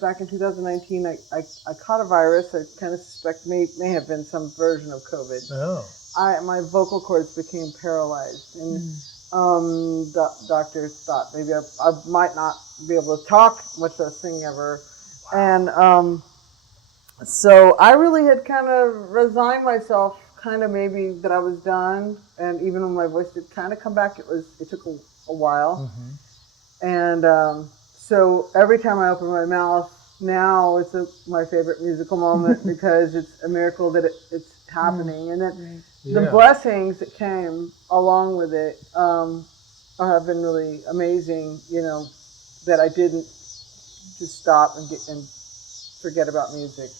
Back in 2019, I caught a virus. I kind of suspect may have been some version of COVID. Oh. My vocal cords became paralyzed, and doctors thought maybe I might not be able to talk, much less sing ever. And so I really had kind of resigned myself, kind of maybe that I was done. And even when my voice did kind of come back, it took a while. And so every time I open my mouth now, it's my favorite musical moment because it's a miracle that it's happening, and that the blessings that came along with it have been really amazing. You know, that I didn't just stop and forget about music.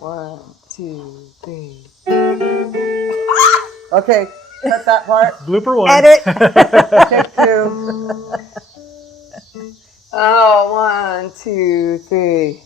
One, two, three. Okay, cut that part. Blooper one. Edit. Take two. Oh, 1, 2, 3.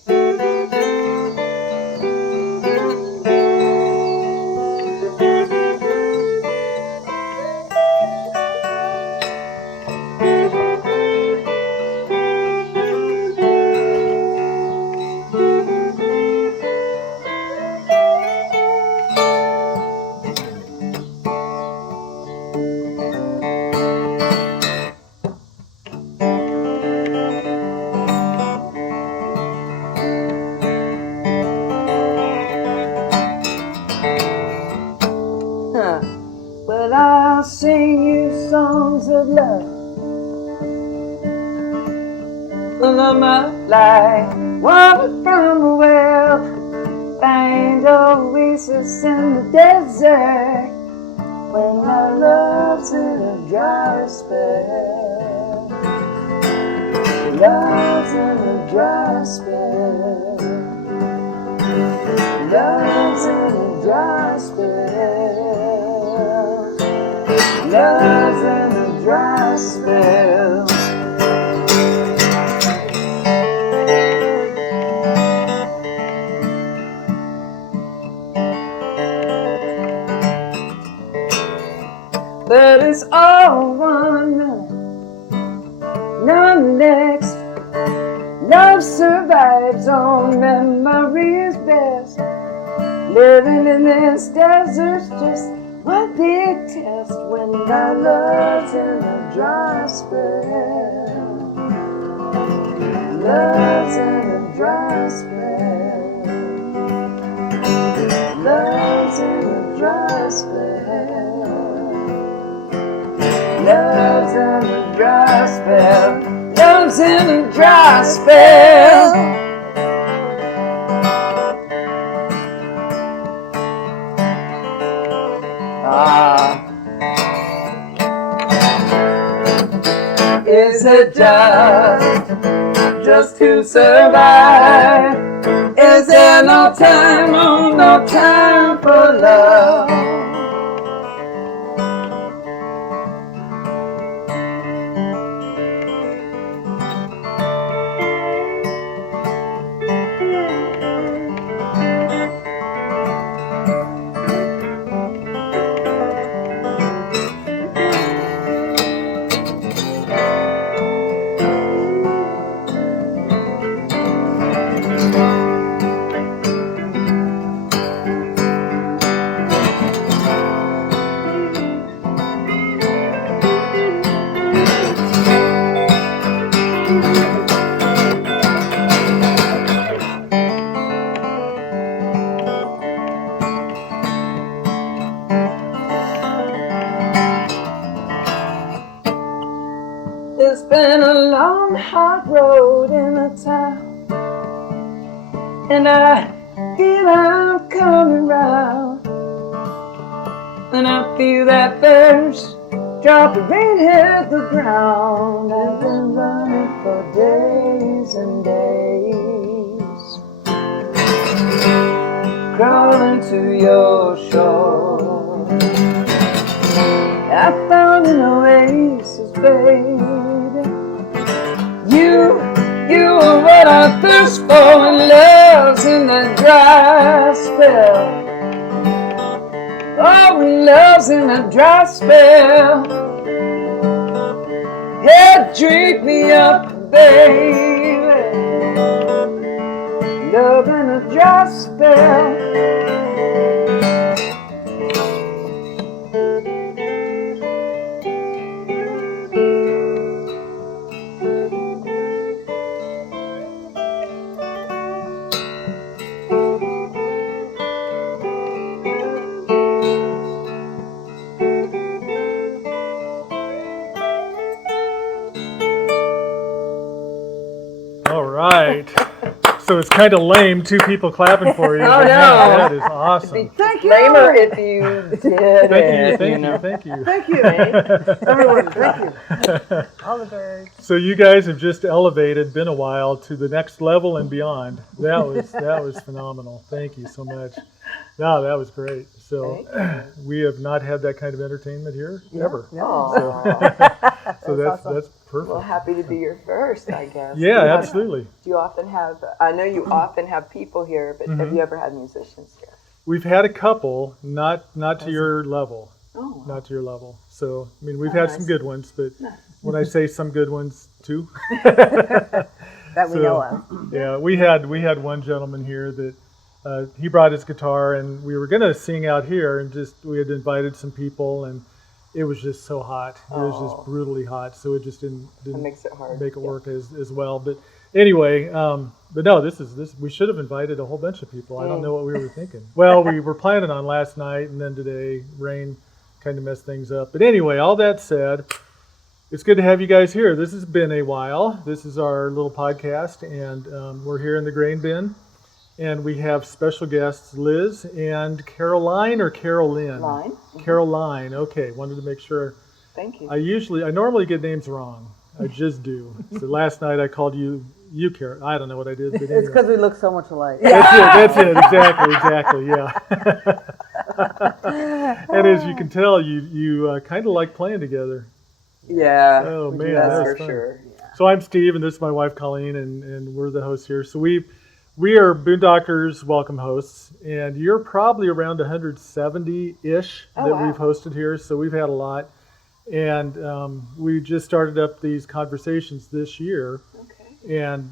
But I'll sing you songs of love, fill them up like water from a well, find oasis in the desert when our love's in a dry spell. Love's in a dry spell. Love's in a dry spell. Love's in a dry spell. But it's all one, none next. Love survives on memories best. Living in this desert's just one big test when our love's in a dry spell. Love's in a dry spell. Love's in a dry spell. Love's in a dry spell. Love's in a dry spell. Is it just to survive? Is there no time, no time for love? It's been a long, hard road in a town, and I feel I'm coming round, and I feel that first drop of rain hit the ground. I've been running for days and days, crawling to your shore. I found an oasis, baby. You are what I thirst for, and love's in that dry spell. Oh, love's in a dry spell. Yeah, drink me up, baby. Love in a dry spell. All right. So it's kind of lame, two people clapping for you. Oh, but no. Man, that is awesome. Thank you. Lamer if you did Thank you. Thank you. Everyone, thank you. All the birds. So you guys have just elevated, been a while, to the next level and beyond. That was phenomenal. Thank you so much. No, that was great. So we have not had that kind of entertainment here ever. So that's awesome. That's perfect. Well, happy to be your first, I guess. Yeah, absolutely. Do you often have, I know you often have people here, but have you ever had musicians here? We've had a couple, not to your level. Oh. Not to your level. So, I mean, we've had some good ones, but when I say some good ones, too. That we know of. Yeah, we had one gentleman here that he brought his guitar, and we were going to sing out here, and we had invited some people, and it was just so hot. It was just brutally hot, so it just didn't that makes it hard. Make it work as well. But anyway, but no, this we should have invited a whole bunch of people. I don't know what we were thinking. Well, we were planning on last night, and then today rain kind of messed things up. But anyway, all that said, it's good to have you guys here. This has been a while. This is our little podcast, and we're here in the grain bin. And we have special guests, Liz and Caroline or Carolyn? Line. Caroline, okay. Wanted to make sure. Thank you. I normally get names wrong. I just do. So last night I called you Carol. I don't know what I did. But anyway. It's because we look so much alike. That's it. Exactly. Yeah. And as you can tell, you kind of like playing together. Yeah. Oh man, that's that was for fun. sure. So I'm Steve, and this is my wife Colleen, and we're the hosts here. So we are Boondockers welcome hosts, and you're probably around 170-ish that we've hosted here, so we've had a lot. And we just started up these conversations this year. Okay. And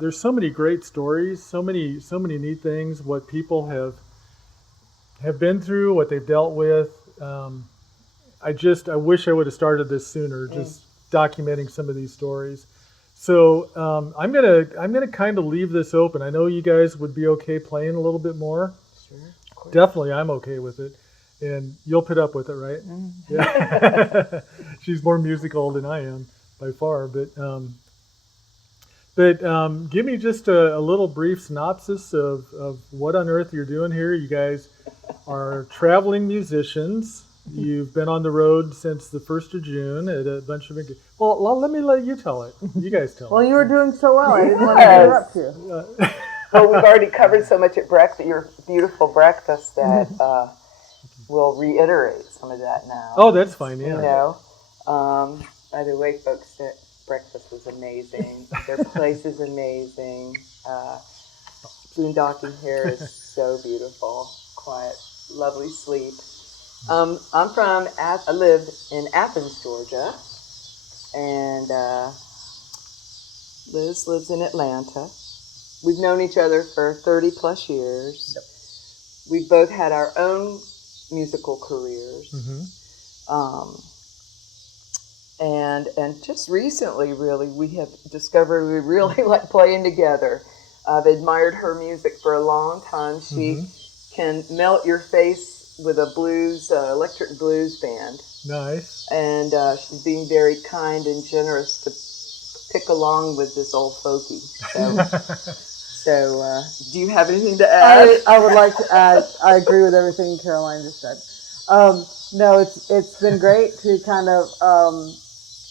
there's so many great stories, so many neat things, what people have been through, what they've dealt with. I wish I would have started this sooner, just documenting some of these stories. So I'm gonna kind of leave this open. I know you guys would be okay playing a little bit more. Sure. Of course. Definitely, I'm okay with it, and you'll put up with it, right? Mm-hmm. Yeah. She's more musical than I am by far, but give me just a little brief synopsis of what on earth you're doing here. You guys are traveling musicians. You've been on the road since the 1st of June at a bunch of... Well, let me let you tell it. You guys tell it. Well, you were doing so well. I didn't want to interrupt you. Well, we've already covered so much at breakfast, your beautiful breakfast, that we'll reiterate some of that now. Oh, that's fine, yeah. You know, by the way, folks, that breakfast was amazing. Their place is amazing. Boondocking here is so beautiful, quiet, lovely sleep. I live in Athens, Georgia, and Liz lives in Atlanta. We've known each other for 30 plus years. Yep. We've both had our own musical careers. And just recently, really, we have discovered we really like playing together. I've admired her music for a long time. She can melt your face with a electric blues band. Nice. And she's being very kind and generous to pick along with this old folkie. So, do you have anything to add? I would like to add, I agree with everything Caroline just said. No, it's been great to kind of,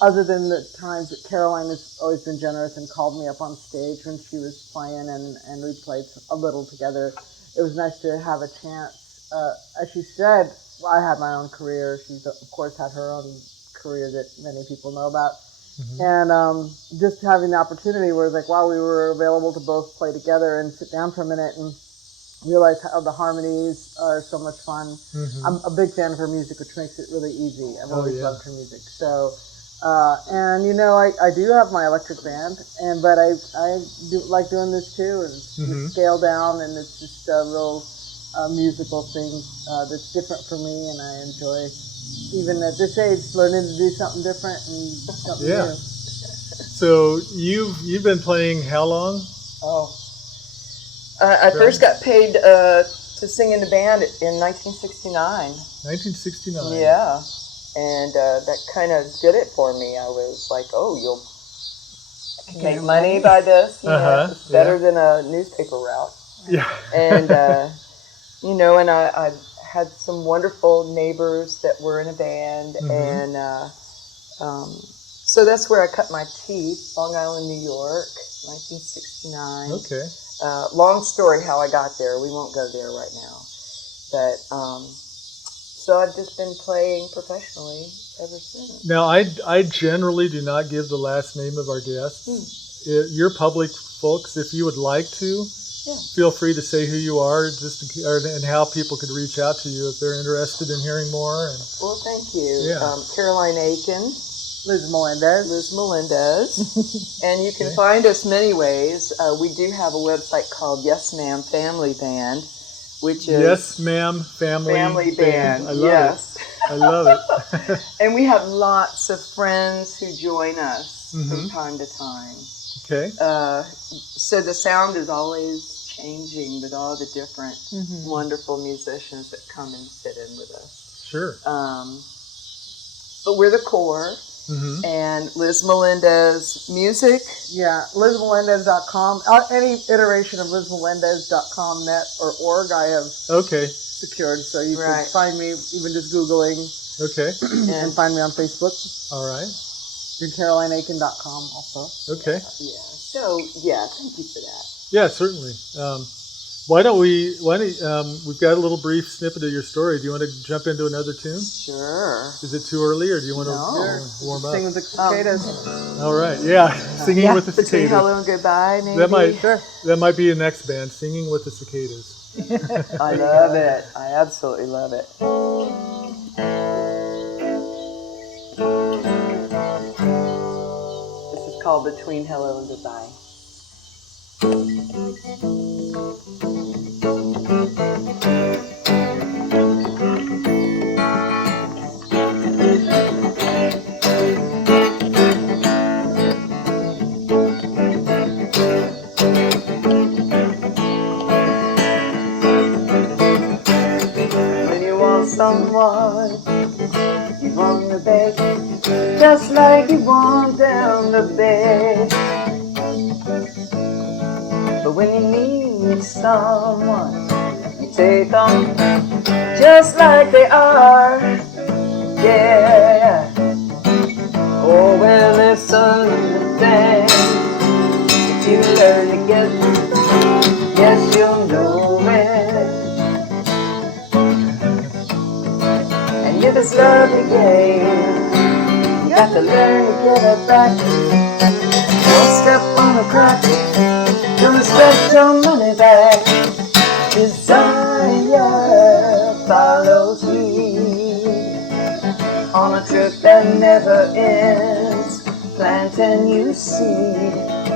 other than the times that Caroline has always been generous and called me up on stage when she was playing and we played a little together. It was nice to have a chance. As she said, I had my own career. She's, of course, had her own career that many people know about. And just having the opportunity where it's like, wow, we were available to both play together and sit down for a minute and realize how the harmonies are so much fun. Mm-hmm. I'm a big fan of her music, which makes it really easy. I've always loved her music. So, and you know, I do have my electric band, but I do like doing this too, and it's scaled down, and it's just a real musical thing that's different for me, and I enjoy, even at this age, learning to do something different and something new. So you've been playing how long? I first got paid to sing in the band in 1969. 1969. Yeah, and that kind of did it for me. I was like, oh, you'll make money by this. You know, it's better than a newspaper route. Yeah. And, you know, and I had some wonderful neighbors that were in a band. And so that's where I cut my teeth, Long Island, New York, 1969. Okay. Long story how I got there. We won't go there right now. But so I've just been playing professionally ever since. Now, I generally do not give the last name of our guests. You're public folks. If you would like to, feel free to say who you are, and how people could reach out to you if they're interested in hearing more. Well, thank you. Yeah. Caroline Aiken. Liz Menendez. And you can find us many ways. We do have a website called Yes Ma'am Family Band, which is Yes Ma'am Family Band. I love it. I love it. And we have lots of friends who join us from time to time. Okay. So the sound is always changing with all the different wonderful musicians that come and sit in with us. Sure. But we're the core. And Liz Menendez music. Yeah, LizMelendez.com. Any iteration of LizMelendez.com net or org I have secured, so you can find me even just Googling. Okay. And find me on Facebook. All right. And CarolineAiken.com also. Okay. So thank you for that. Yeah, certainly. Why don't we've got a little brief snippet of your story. Do you want to jump into another tune? Sure. Is it too early, or do you want to warm up? Sing with the cicadas. All right, singing with the cicadas. Between hello and goodbye, maybe? That might be a next band, Singing with the Cicadas. I love it. I absolutely love it. This is called Between Hello and Goodbye. Someone you want the bed, just like you want down the bed. But when you need someone, you take them just like they are. Yeah. Oh, well, there's some things if you learn to get, yes, you'll know it. If it's love again, you got to learn to get it back. Don't step on a crack, don't expect your money back. Desire follows me on a trip that never ends, planting you seed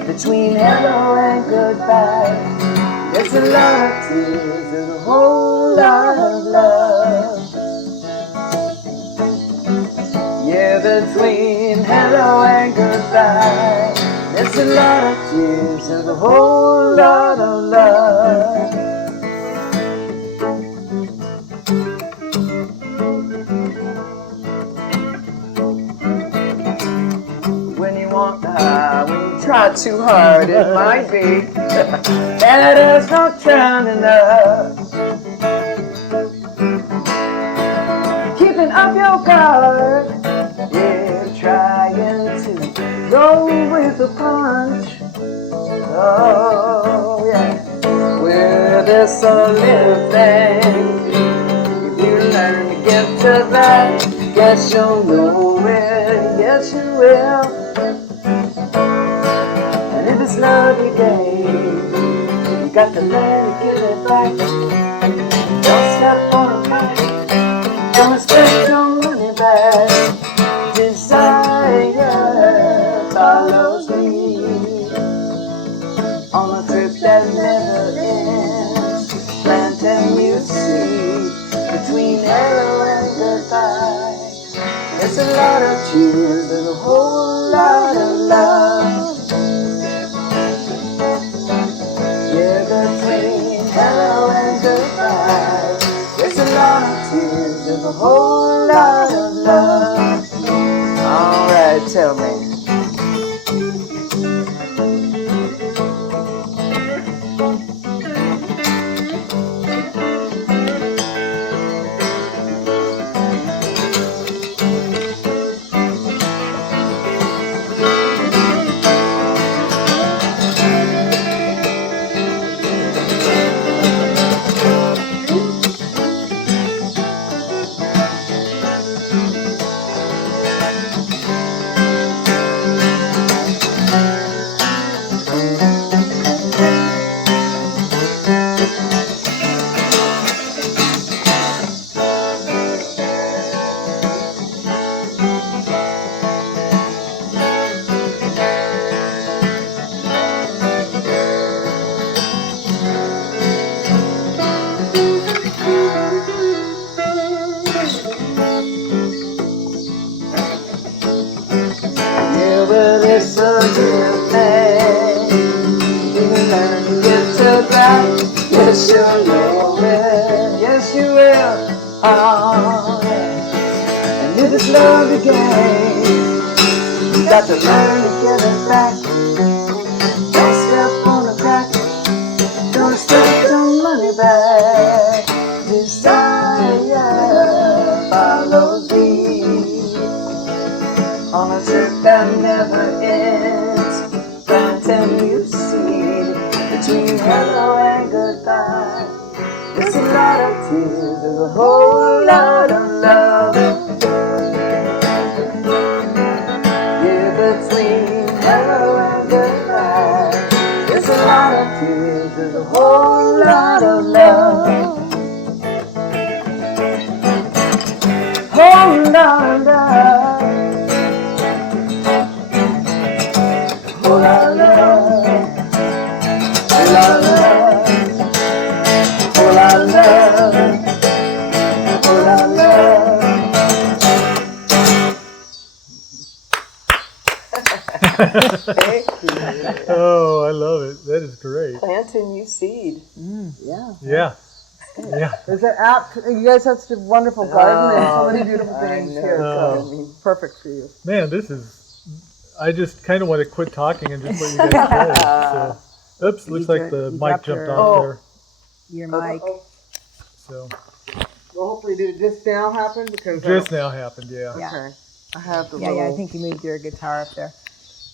between hello and goodbye. There's a lot of tears, there's a whole lot of love. Yeah, between hello and goodbye, there's a lot of tears and a whole lot of love. When you want the high, when you try too hard, it might be that there's no drowning up. Keeping up your guard, trying to go with the punch. Oh, yeah. Well, there's a little thing. If you learn to get to that, yes, you'll know it. Yes, you will. And if it's lovely day, you got to learn to give it back. Don't step on a crack. Don't expect your money back. Desire follows me on a trip that never ends. Planting new seed between hello and goodbye. There's a lot of tears and a whole lot of love. Yeah, between hello and goodbye. There's a lot of tears and a whole lot of love. All right, tell me. Yes, you will. Yes, you will. Oh, and if it's love again, you got to learn to get it back. Don't step on the crack. Don't expect your money back. Desire follows me on a trip that never ends. Planting new seed between hello and goodbye. There's a lot of tears, there's a whole lot of love. Yeah, between hello and goodbye. There's a lot of tears, there's a whole lot of love. Whole lot of love. Whole lot of love. Whole lot of love. Whole lot of love. Whole lot of love. Thank you. Oh, I love it. That is great. Plant a new seed. Yeah. Yeah. Yeah. Is that apt? You guys have such a wonderful garden and so many beautiful I things know. here. Oh. So perfect for you. Man, this is. I just kind of want to quit talking and just let you guys play. So, oops, looks like the mic dropped jumped your- off there. Your mic. So Well, hopefully, did it just now happen? Because just now happened, yeah. Yeah. Okay. I have the Yeah, little. I think you moved your guitar up there.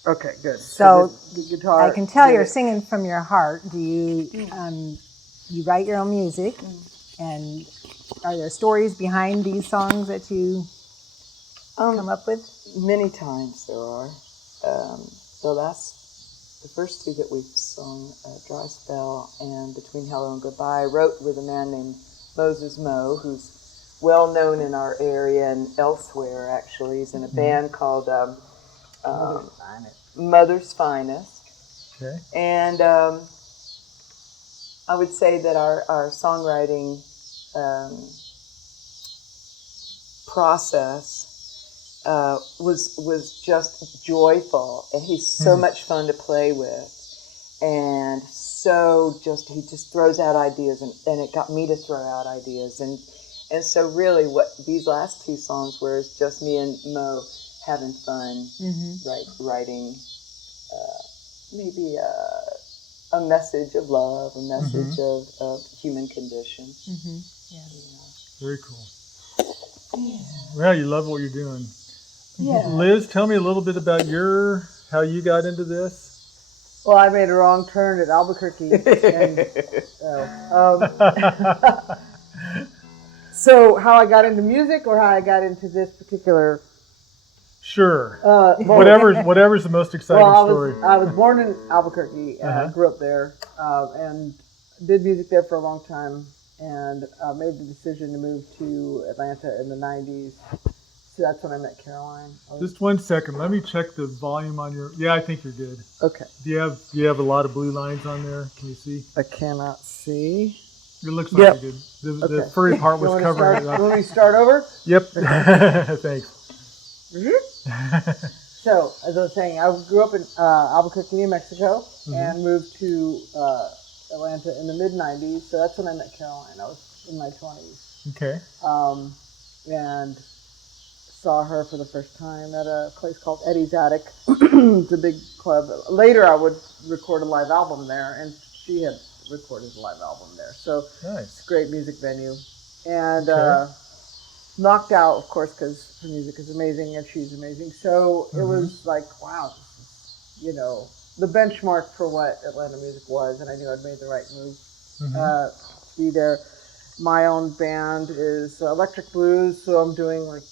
Okay, good. So, the guitar. I can tell did you're it. singing from your heart. Do you you write your own music? And are there stories behind these songs that you come up with? Many times there are. The first two that we've sung, Dry Spell and Between Hello and Goodbye, I wrote with a man named Moses Moe, who's well known in our area and elsewhere, actually. He's in a band called Mother's Finest. Okay. And I would say that our songwriting process was just joyful, and he's so much fun to play with, and he just throws out ideas, and it got me to throw out ideas, and so really what these last two songs were is just me and Mo having fun, writing maybe a message of love, a message of human condition. Yeah. Very cool. Well, you love what you're doing. Yeah. Liz, tell me a little bit about how you got into this. Well, I made a wrong turn at Albuquerque. And, so, how I got into music, or how I got into this particular? Sure. Both. Whatever's the most exciting story. I was born in Albuquerque, and I grew up there, and did music there for a long time, and made the decision to move to Atlanta in the 90s. So that's when I met Caroline. Just 1 second. Let me check the volume on your. Yeah, I think you're good. Okay. Do you have a lot of blue lines on there? Can you see? I cannot see. It looks like you're good. The furry part was covering it up. You want me to start over? Yep. Thanks. So, as I was saying, I grew up in Albuquerque, New Mexico, and moved to Atlanta in the mid-90s. So that's when I met Caroline. I was in my 20s. Okay. And saw her for the first time at a place called Eddie's Attic. It's a big club. Later, I would record a live album there, and she had recorded a live album there. So nice. It's a great music venue. And knocked out, of course, because her music is amazing and she's amazing. So it was like, wow, this is, you know, the benchmark for what Atlanta music was, and I knew I'd made the right move to be there. My own band is Electric Blues, so I'm doing like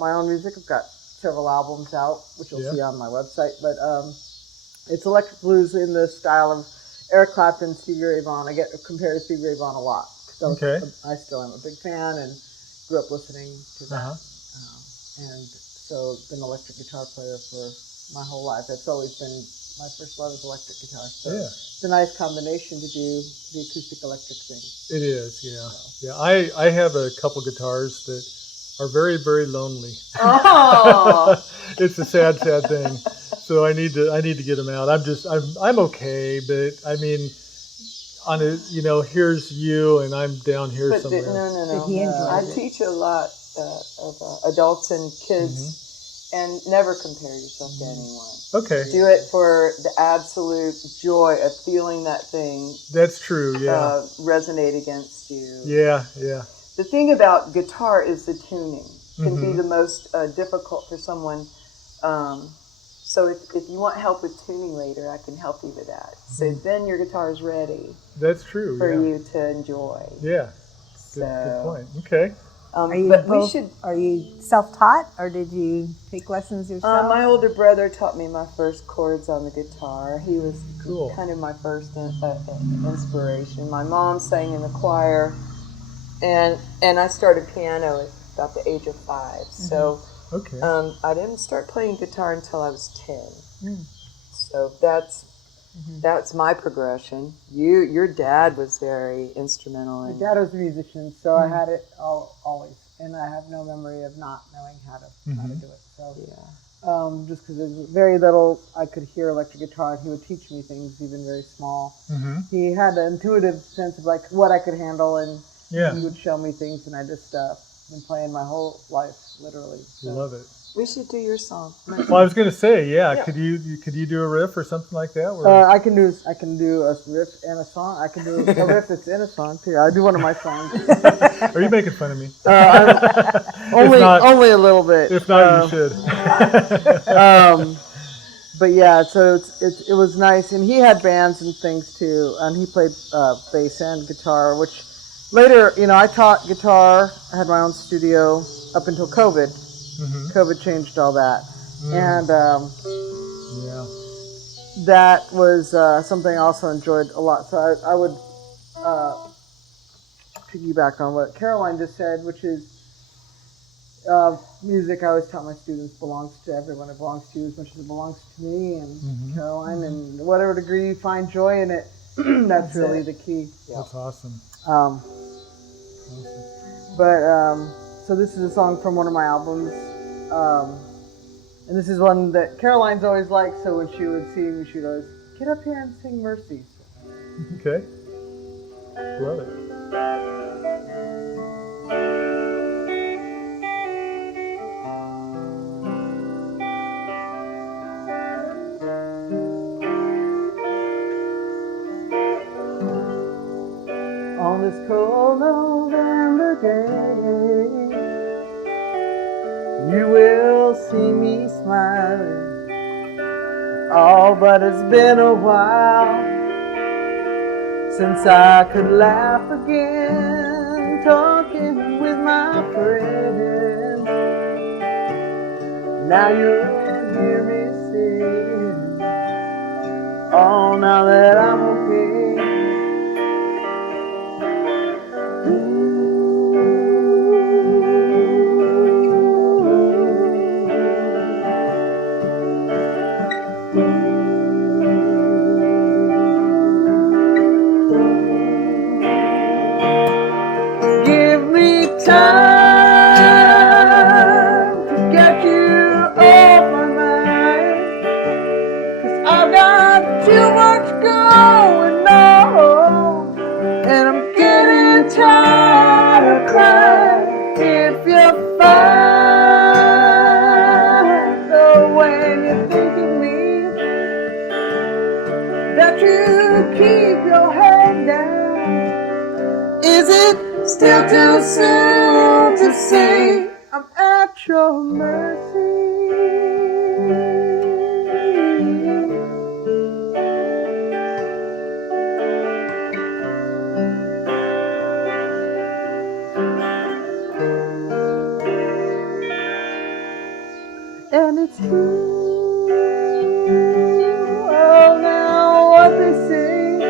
my own music. I've got several albums out, which you'll see on my website. But it's Electric Blues in the style of Eric Clapton, Stevie Ray Vaughan. I get compared to Stevie Ray Vaughan a lot. I still am a big fan and grew up listening to that. And so been an electric guitar player for my whole life. That's always been my first love is electric guitar. So it's a nice combination to do the acoustic electric thing. It is, yeah. So. Yeah, I have a couple guitars that are very, very lonely. Oh. It's a sad thing. So I need to get them out. I'm okay, but I mean, on a, you know, here's you and I'm down here but somewhere. No. I teach a lot of adults and kids, and never compare yourself to anyone. Okay. Do it for the absolute joy of feeling that thing. That's true. Yeah. Resonate against you. Yeah. The thing about guitar is the tuning can be the most difficult for someone. So if you want help with tuning later, I can help you with that. So then your guitar is ready. That's true. For you to enjoy. Yeah. Good point. Okay. Are you self-taught, or did you take lessons yourself? My older brother taught me my first chords on the guitar. He was kind of my first inspiration. My mom sang in the choir, and I started piano at about the age of 5. So I didn't start playing guitar until I was 10. So that's my progression. Your dad was very instrumental. My dad was a musician, so I had it always, and I have no memory of not knowing how to do it. So just because there's very little I could hear electric guitar, and he would teach me things even very small. He had an intuitive sense of like what I could handle, and he would show me things, and I just been playing my whole life, literally. So. Love it. We should do your song. Well, I was going to say, could you do a riff or something like that? I can do a riff and a song. I can do a riff that's in a song too. I do one of my songs. Are you making fun of me? Only a little bit. If not, you should. But yeah, so it was nice, and he had bands and things too, and he played bass and guitar, which later, you know, I taught guitar. I had my own studio up until COVID. COVID changed all that, and that was something I also enjoyed a lot. So I would piggyback on what Caroline just said, which is music. I always tell my students belongs to everyone. It belongs to you as much as it belongs to me and Caroline, and whatever degree you find joy in it, that's really the key. That's awesome. So this is a song from one of my albums, and this is one that Caroline's always liked, so when she would see me, she'd always, get up here and sing Mercy. Okay. Love it. On this cold November day, you will see me smiling. Oh, but it's been a while since I could laugh again, talking with my friends. Now you'll hear me sing. Oh, now that I'm okay, still too soon to say I'm at your mercy. And it's true, oh now what they say,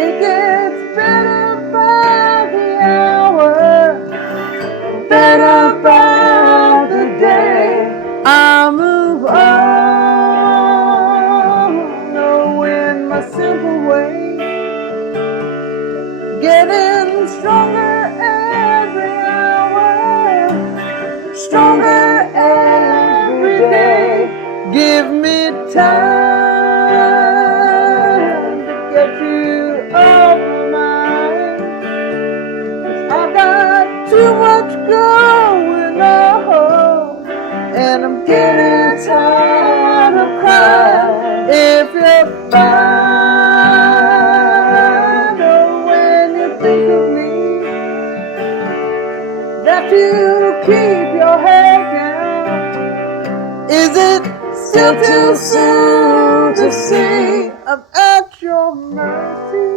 it gets better by the hour, better by the day. I move on, knowing my simple way, getting stronger every hour, stronger every day. Give me time to get you off my mind. I've got too much going on, and I'm getting tired of crying. If you're fine, oh, when you think of me, that you keep your head down. Is it still too soon to say I'm at your mercy?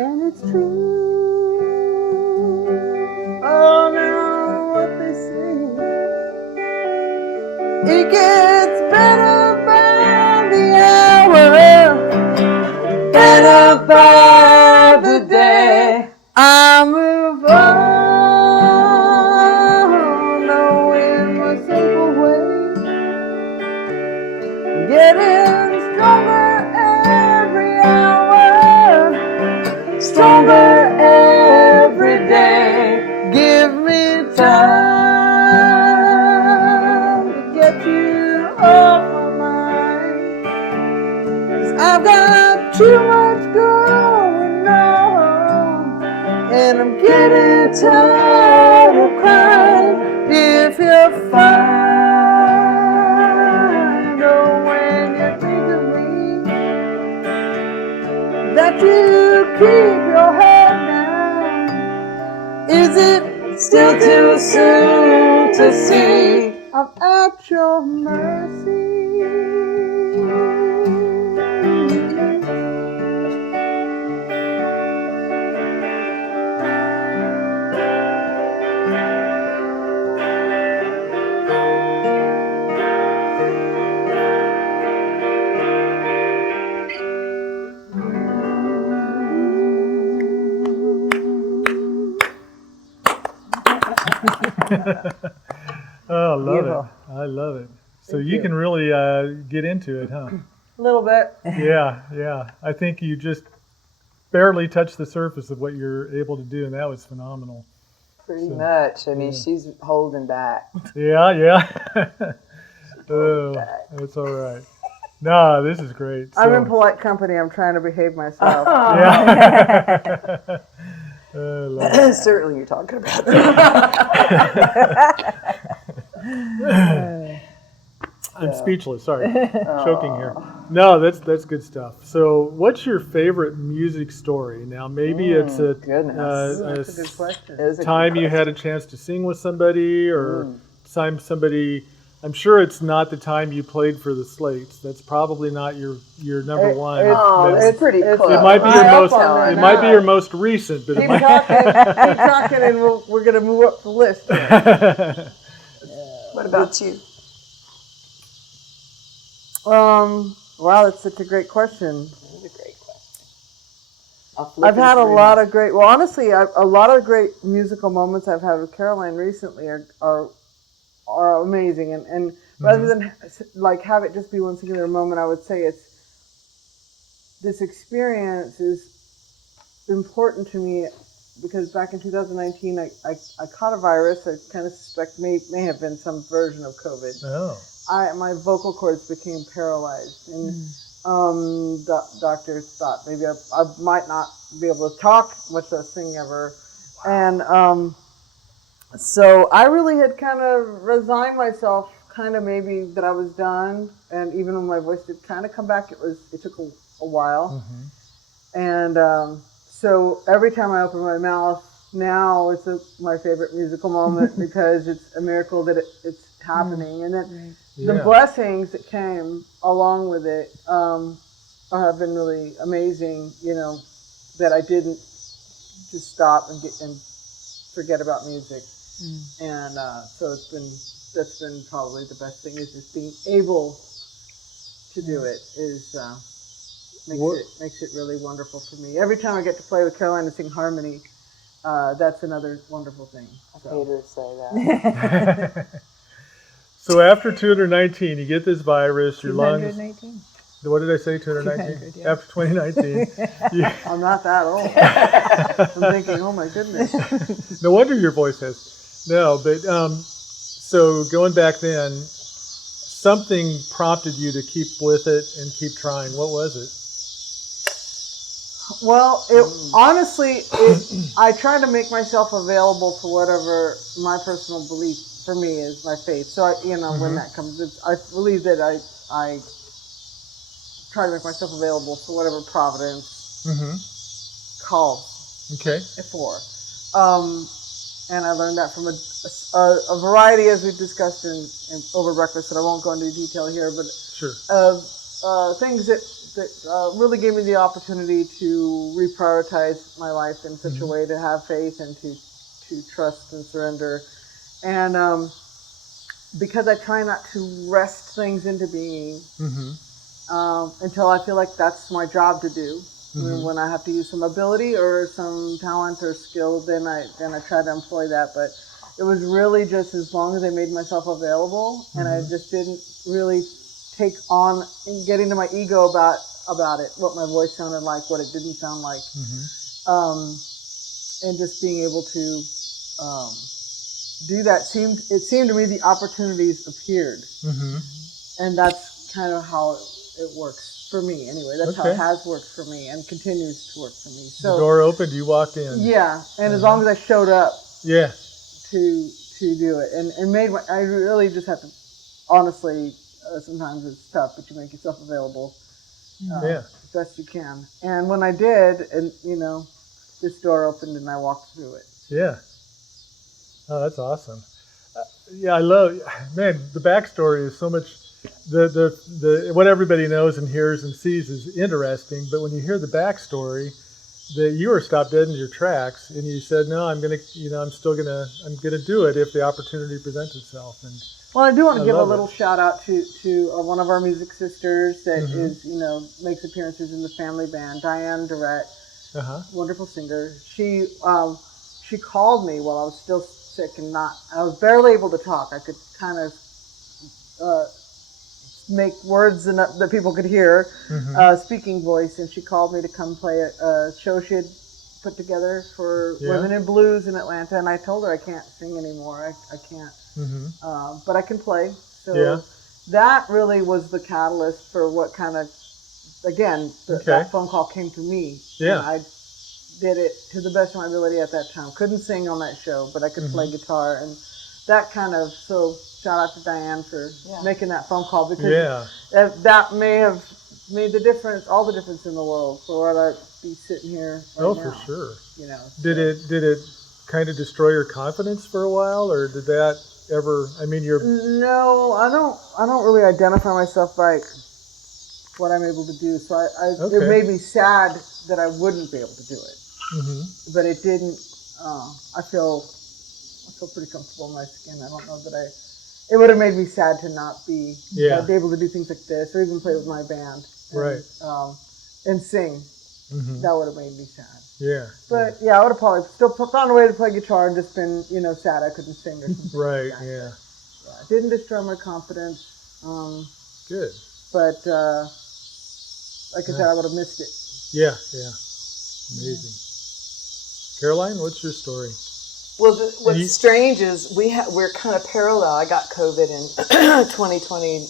And it's true, oh now what they say, it gets better by the hour, better by the day. I move on, knowing my simple way, getting stronger every hour, stronger every day. Give me time to get you off my mind, 'cause I've got too much going on, and I'm getting tired of crying. If you're fine, oh, when you think of me, that you keep your head down. Is it still too soon to see I'm at your mercy? Oh, I love Beautiful. it. I love it. So Thank you you. can really get into it, huh? A little bit. Yeah, yeah. I think you just barely touched the surface of what you're able to do, and that was phenomenal. Pretty So, much. I mean, yeah. she's holding back. Yeah, yeah. Oh, back. that's all right. No, this is great. I'm in So, polite company. I'm trying to behave myself. yeah. I love it. Certainly, you're talking about I'm speechless. Sorry, choking here. No, that's good stuff. So, what's your favorite music story? Now, maybe it's a goodness. That's a good question. It's a time good you had a chance to sing with somebody, or time somebody. I'm sure it's not the time you played for the Slates. That's probably not your number one. Oh, memory. it's pretty close. It might be High your up most. on there It might be now. your most recent, but it Keep might. talking, and we're going to move up the list. What about you? Wow, that's such a great question. That's a great question. I've had a lot of great, well, honestly, a lot of great musical moments I've had with Caroline recently are amazing. And rather than like have it just be one singular moment, I would say this experience is important to me because back in 2019, I caught a virus. I kind of suspect may have been some version of COVID. Oh. My vocal cords became paralyzed, and doctors thought maybe I might not be able to talk much or sing ever, and so I really had kind of resigned myself, kind of maybe that I was done, and even when my voice did kind of come back, it took a while, and so every time I open my mouth now, it's my favorite musical moment because it's a miracle that it's happening, and that the blessings that came along with it have been really amazing. You know, that I didn't just stop and forget about music, and so that's been probably the best thing is just being able to do it is makes it really wonderful for me. Every time I get to play with Caroline and sing harmony, that's another wonderful thing. I hate her to say that. So after 219, you get this virus, your lungs. 219. What did I say? 219. 200, yeah. After 2019, I'm not that old. I'm thinking, oh my goodness. no wonder your voice has. No, but so going back then, something prompted you to keep with it and keep trying. What was it? Well, honestly, I try to make myself available for whatever my personal belief for me is my faith. So, when that comes, I believe that I try to make myself available for whatever Providence calls for. And I learned that from a variety, as we've discussed in over breakfast, and I won't go into detail here, but things that really gave me the opportunity to reprioritize my life in such a way to have faith and to trust and surrender. And because I try not to wrest things into being until I feel like that's my job to do. When I have to use some ability or some talent or skill, then I try to employ that. But it was really just as long as I made myself available, and I just didn't really take on and get into my ego about it, what my voice sounded like, what it didn't sound like, and just being able to do that it seemed to me the opportunities appeared, and that's kind of how it works for me anyway. That's how it has worked for me and continues to work for me. So the door opened, you walked in. Yeah, and as long as I showed up, to do it, and I really just have to, honestly, sometimes it's tough, but you make yourself available as best you can. And when I did, and this door opened and I walked through it. Yeah. Oh, that's awesome. I love, the backstory is so much. The what everybody knows and hears and sees is interesting, but when you hear the backstory, that you were stopped dead in your tracks, and you said, "No, I'm gonna do it if the opportunity presents itself." And well, I do want to give a little shout out to one of our music sisters that is makes appearances in the family band, Diane Durrett, wonderful singer. She called me while I was still sick and I was barely able to talk. I could kind of make words that people could hear, speaking voice, and she called me to come play a show she had put together for women in blues in Atlanta, and I told her I can't sing anymore. I can't, but I can play. So that really was the catalyst for what kind of, again, that phone call came to me. Yeah. And I did it to the best of my ability at that time. Couldn't sing on that show, but I could play guitar, and that kind of, so shout out to Diane for making that phone call, because that may have made the difference, all the difference in the world, for what I'd be sitting here right now. For sure. You know. Did it kind of destroy your confidence for a while, or did that ever? I mean, No, I don't really identify myself by what I'm able to do. So it made me sad that I wouldn't be able to do it. But it didn't. I feel pretty comfortable in my skin. I don't know that it would have made me sad to not be able to do things like this, or even play with my band, and sing. That would have made me sad. Yeah. But I would have probably still found a way to play guitar and just been, sad I couldn't sing or something. Right. Like that. Yeah. It didn't destroy my confidence. Good. But like I said, I would have missed it. Yeah. Yeah. Amazing. Caroline, what's your story? Well, what's strange is we're kind of parallel. I got COVID in 2020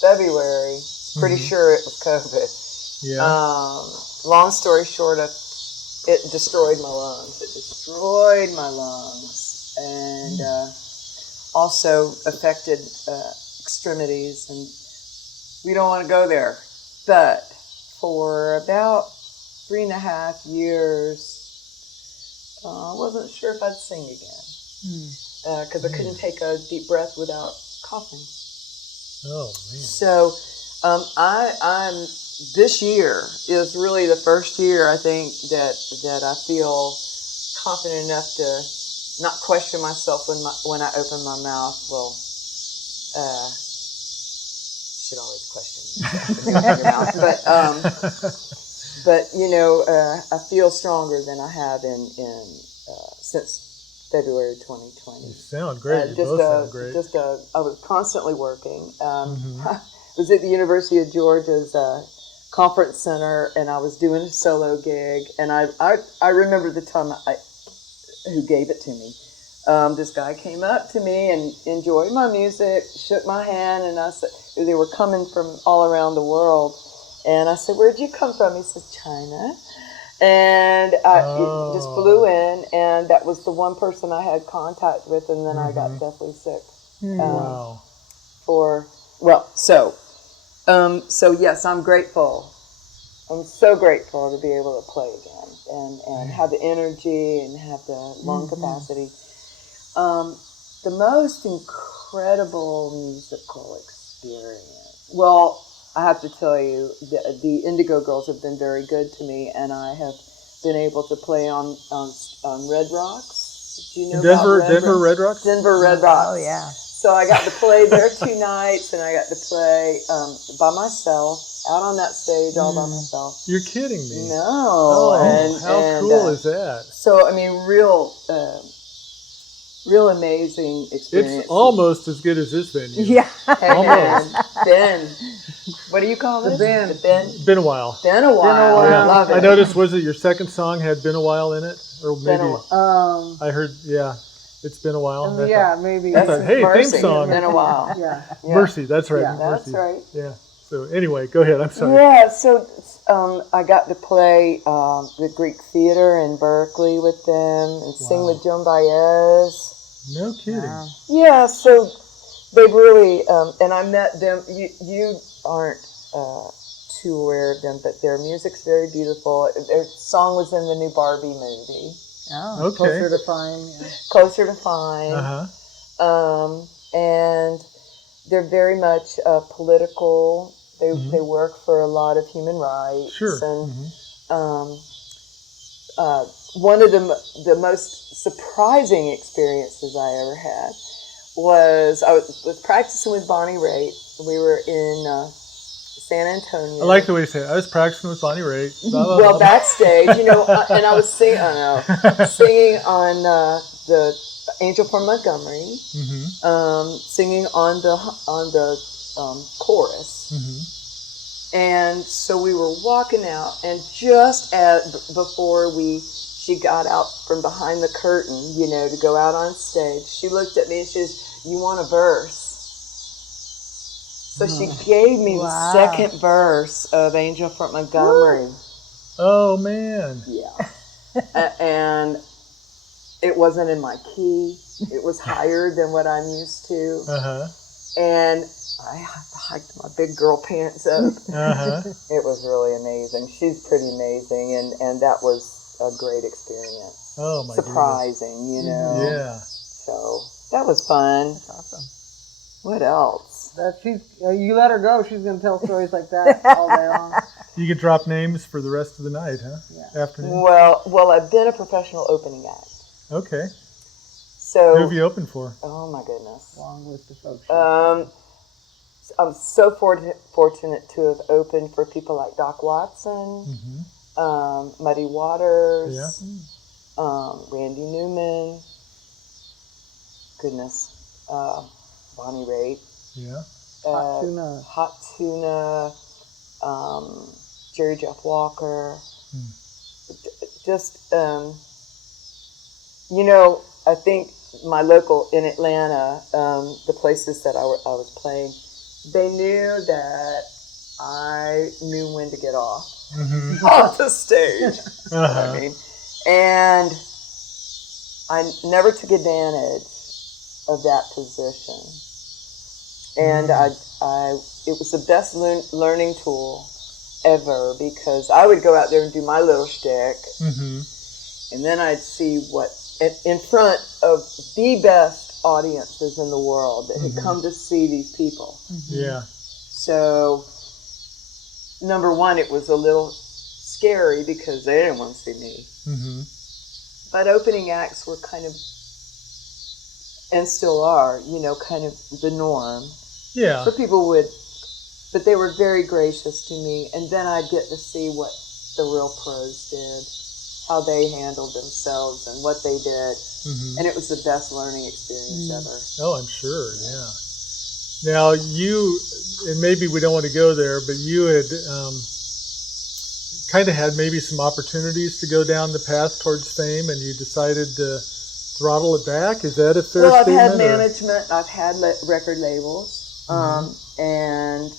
February. Pretty sure it was COVID. Yeah. Long story short, it destroyed my lungs. And also affected extremities, and we don't want to go there. But for about 3.5 years, I wasn't sure if I'd sing again, because I couldn't take a deep breath without coughing. Oh man! So I'm this year is really the first year I think that I feel confident enough to not question myself when I open my mouth. Well, you should always question yourself when you open your mouth, but I feel stronger than I have in since February 2020. You sound great. You both sound great. I was constantly working. I was at the University of Georgia's conference center, and I was doing a solo gig. And I remember the time who gave it to me. This guy came up to me and enjoyed my music, shook my hand, and I said, they were coming from all around the world. And I said, "Where'd you come from?" He said, "China." And I just flew in, and that was the one person I had contact with, and then I got deathly sick. Wow. So yes, I'm grateful. I'm so grateful to be able to play again and have the energy and have the lung capacity. The most incredible musical experience. Well, I have to tell you, the Indigo Girls have been very good to me, and I have been able to play on Red Rocks. Do you know Denver about Red Rocks? Denver Red Rocks. Oh, yeah. So I got to play there 2 nights, and I got to play by myself, out on that stage all by myself. You're kidding me. No. Oh, how cool is that? So, I mean, real amazing experience. It's almost as good as this venue. Yeah. Almost. Ben. What do you call this? The Ben. The Ben. Been a while. Been a while. I love it. I noticed, was it your second song had Been a While in it? Or maybe, I I heard, it's been a while. maybe. I thought, hey, Mercy. theme song. Been a while. Yeah. Mercy, that's right. Yeah, that's Mercy. right. Yeah. So anyway, go ahead. I'm sorry. Yeah, so I got to play the Greek Theater in Berkeley with them and sing with Joan Biaz. No kidding. Wow. Yeah, so they really, and I met them. You aren't too aware of them, but their music's very beautiful. Their song was in the new Barbie movie. Oh. Okay. Closer to Fine. Yeah. Closer to Fine. Uh-huh. And they're very much political. They work for a lot of human rights. Sure. And one of the most surprising experiences I ever had was I was practicing with Bonnie Raitt. We were in San Antonio. I like the way you say it. I was practicing with Bonnie Raitt. Well, backstage, and I was singing on the Angel from Montgomery, singing on the chorus. And so we were walking out, and just before she got out from behind the curtain, you know, to go out on stage, she looked at me and she says, "You want a verse?" So she gave me the second verse of Angel from Montgomery. Oh, man. Yeah. And it wasn't in my key. It was higher than what I'm used to. And I hiked my big girl pants up. It was really amazing. She's pretty amazing, and that was a great experience. Oh, my surprising, you know. Yeah. So that was fun. That's awesome. What else? You let her go, she's going to tell stories like that all day long. You could drop names for the rest of the night, huh? Yeah. Afternoon. Well, I've been a professional opening act. Okay. So who have you opened for? Oh my goodness. Long list of folks. I'm so fortunate to have opened for people like Doc Watson, Muddy Waters, Randy Newman, Bonnie Raitt, Hot Tuna, Jerry Jeff Walker. Just, you know, I think my local in Atlanta, the places that I was playing, they knew that I knew when to get off the stage. I mean, and I never took advantage of that position. And it was the best learning tool ever, because I would go out there and do my little shtick, and then I'd see what in front of the best audiences in the world that had come to see these people. Yeah. So, number one, it was a little scary because they didn't want to see me. But opening acts were kind of, and still are, you know, kind of the norm. Yeah. So people would, but they were very gracious to me, and then I'd get to see what the real pros did, how they handled themselves and what they did. And it was the best learning experience ever. Oh, I'm sure, yeah. Now, you, and maybe we don't want to go there, but you had kind of had maybe some opportunities to go down the path towards fame, and you decided to throttle it back? Is that a fair statement? Well, I've had management, I've had record labels, and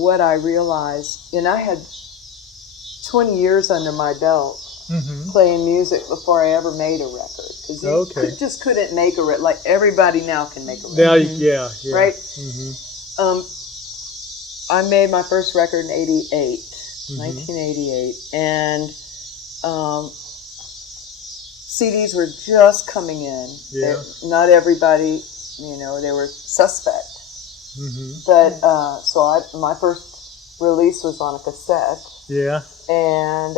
what I realized, and I had 20 years under my belt playing music before I ever made a record, because you just couldn't make a record like everybody now can make a record. Now, right? I made my first record in 1988, and CDs were just coming in. Not everybody, you know, they were suspect. But so my first release was on a cassette. And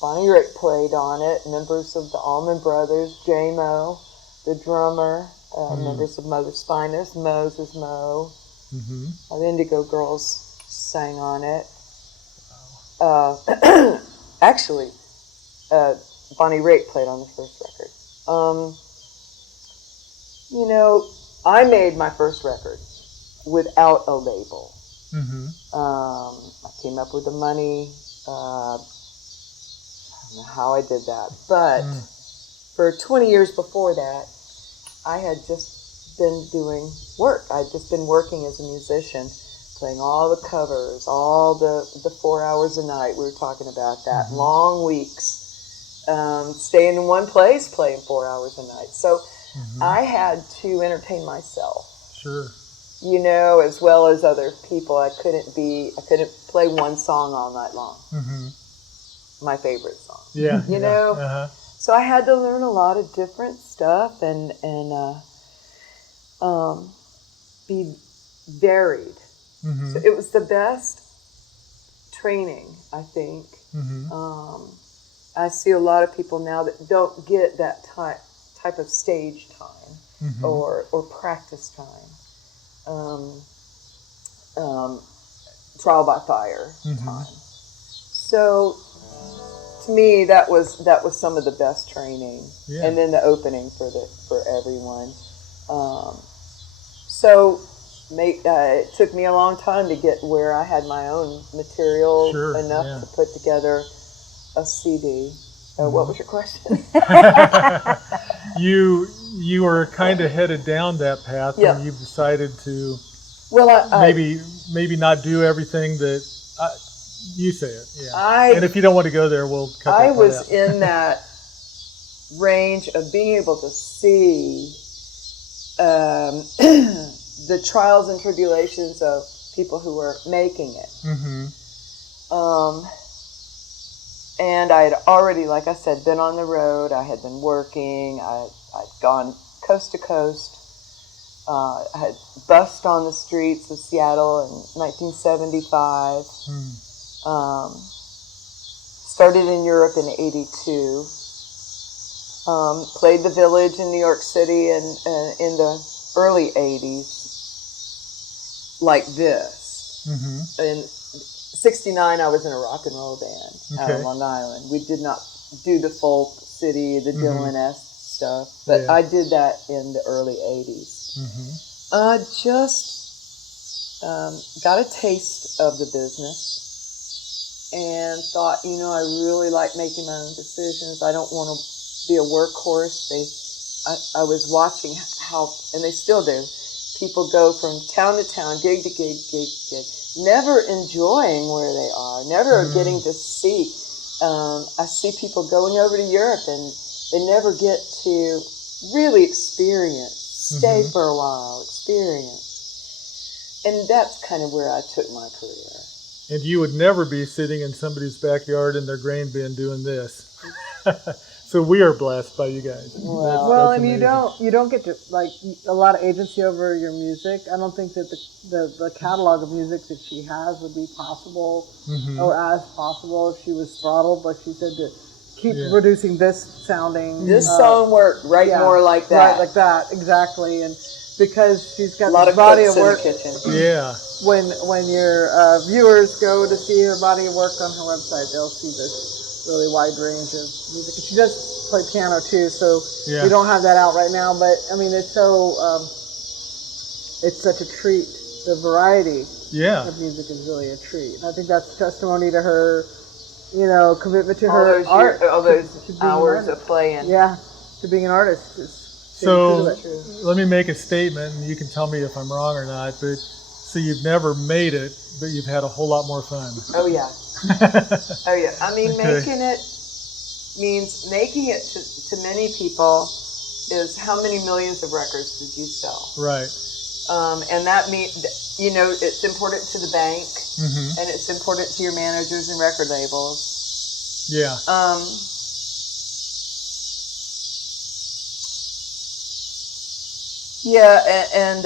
Bonnie Raitt played on it. Members of the Allman Brothers, J-Mo, the drummer, members of Mother's Finest, Moses Mo, the Indigo Girls sang on it. Actually, Bonnie Raitt played on the first record. You know, I made my first record without a label. I came up with the money. I don't know how I did that, but for 20 years before that, I had just been doing work. I'd just been working as a musician, playing all the covers, all the 4 hours a night. We were talking about that. Long weeks, staying in one place, playing 4 hours a night. So I had to entertain myself. You know, as well as other people. I couldn't play one song all night long. My favorite song. You know? So I had to learn a lot of different stuff and be varied. So it was the best training, I think. I see a lot of people now that don't get that type of stage time or practice time. Trial by fire time. So to me, that was some of the best training, Yeah. and then the opening for everyone. So it took me a long time to get where I had my own material enough to put together a CD. What was your question? You were kind of headed down that path, and you've decided to maybe not do everything that you say it. Yeah. And if you don't want to go there, we'll cut that part out. I was in that range of being able to see the trials and tribulations of people who were making it. Mm-hmm. And I had already, like I said, been on the road. I had been working. I'd gone coast to coast. I had bussed on the streets of Seattle in 1975. Started in Europe in 82. Played the Village in New York City in the early 80s, like this. Mm-hmm. In 69, I was in a rock and roll band out on Long Island. We did not do the folk city, the Dylan-esque stuff, but I did that in the early 80s. Mm-hmm. Just got a taste of the business and thought, I really like making my own decisions. I don't want to be a workhorse. I was watching how, and they still do, people go from town to town, gig to gig, never enjoying where they are, never getting to see. I see people going over to Europe and they never get to really experience, stay for a while, experience. And that's kind of where I took my career. And you would never be sitting in somebody's backyard in their grain bin doing this. So we are blessed by you guys. Well, and you don't get to, like, a lot of agency over your music. I don't think that the catalog of music that she has would be possible or as possible if she was throttled, like she said, to keep producing this sounding. This song worked more like that. Right, like that, exactly. And because she's got a lot this of body of work. In the kitchen. Yeah. When your viewers go to see her body of work on her website, they'll see this really wide range of music. And she does play piano too, so we don't have that out right now. But I mean, it's so it's such a treat. The variety of music is really a treat. And I think that's testimony to her, commitment to her art. All those hours of playing. Yeah, to being an artist. So let me make a statement, and you can tell me if I'm wrong or not. But so you've never made it, but you've had a whole lot more fun. Oh yeah. I mean, making it means making it to many people is how many millions of records did you sell? Right. And that means, it's important to the bank, and it's important to your managers and record labels. Yeah. And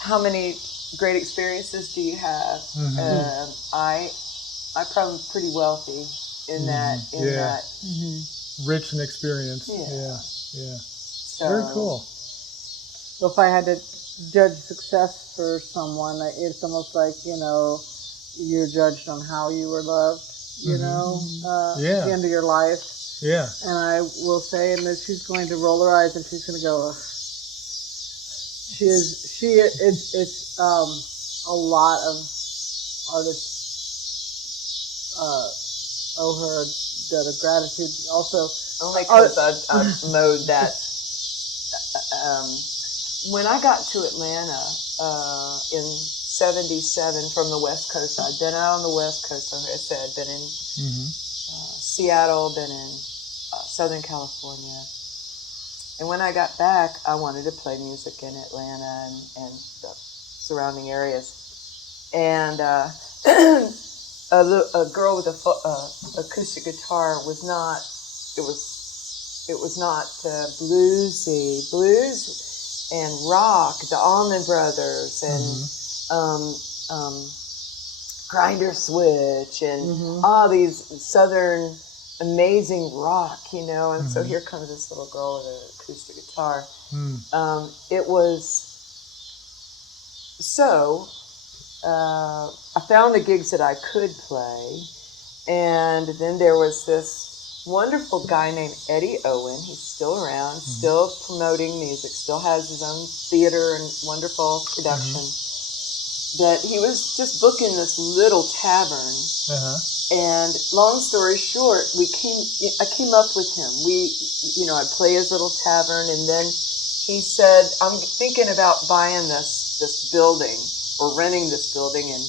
how many great experiences do you have? I'm probably pretty wealthy in that. Rich in experience. Yeah. So, very cool. So if I had to judge success for someone, it's almost like, you're judged on how you were loved, at the end of your life. Yeah. And I will say, and that she's going to roll her eyes and she's going to go, it's a lot of artists owe her a debt of gratitude. Also, only because I've mowed that. When I got to Atlanta in '77 from the West Coast, I'd been out on the West Coast. Like I said, I'd been in Seattle, been in Southern California. And when I got back, I wanted to play music in Atlanta and the surrounding areas. And a girl with a acoustic guitar was not. It was not bluesy. Blues and rock, the Allman Brothers, and Grinder Switch, and all these Southern amazing rock, and so here comes this little girl with an acoustic guitar. It was so I found the gigs that I could play, And then there was this wonderful guy named Eddie Owen. He's still around, still promoting music, still has his own theater and wonderful production. That he was just booking this little tavern. And long story short, I came up with him. I'd play his little tavern, and then he said, I'm thinking about buying this building or renting this building, and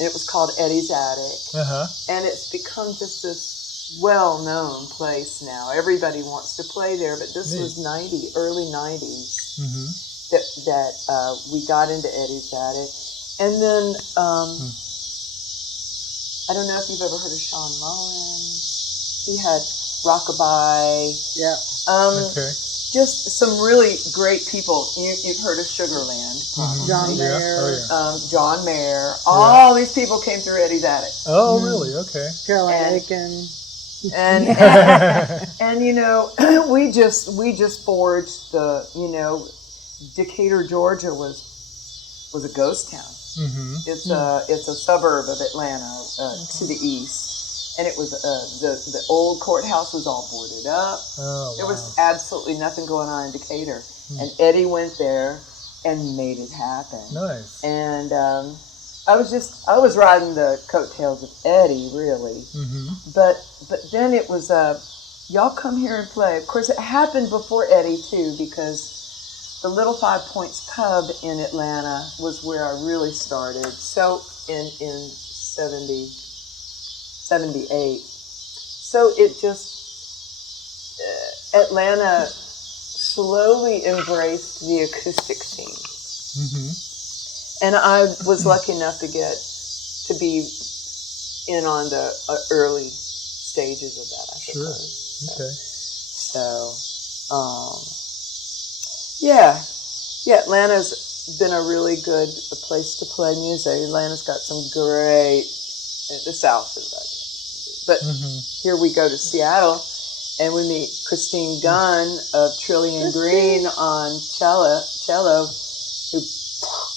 it was called Eddie's Attic. And it's become just this well-known place now. Everybody wants to play there, but this was early 90s that we got into Eddie's Attic. And then I don't know if you've ever heard of Sean Mullins. He had Rockabye. Yeah. Just some really great people. You've heard of Sugarland. John Mayer. John Mayer. All these people came through Eddie's Attic. Oh, really? Okay. Caroline Aiken. And we just forged the, Decatur, Georgia was a ghost town. It's a suburb of Atlanta to the east, and it was the old courthouse was all boarded up. There was absolutely nothing going on in Decatur, and Eddie went there and made it happen. Nice. And I was riding the coattails of Eddie, really. But then it was y'all come here and play. Of course, it happened before Eddie too, because the Little 5 Points pub in Atlanta was where I really started. So in 78. So it just, Atlanta slowly embraced the acoustic scene. And I was lucky enough to be in on the early stages of that, I suppose. Okay. Yeah, Atlanta's been a really good place to play music. Atlanta's got some great, the South is like, but here we go to Seattle, and we meet Christine Gunn of Trillion Green on cello, who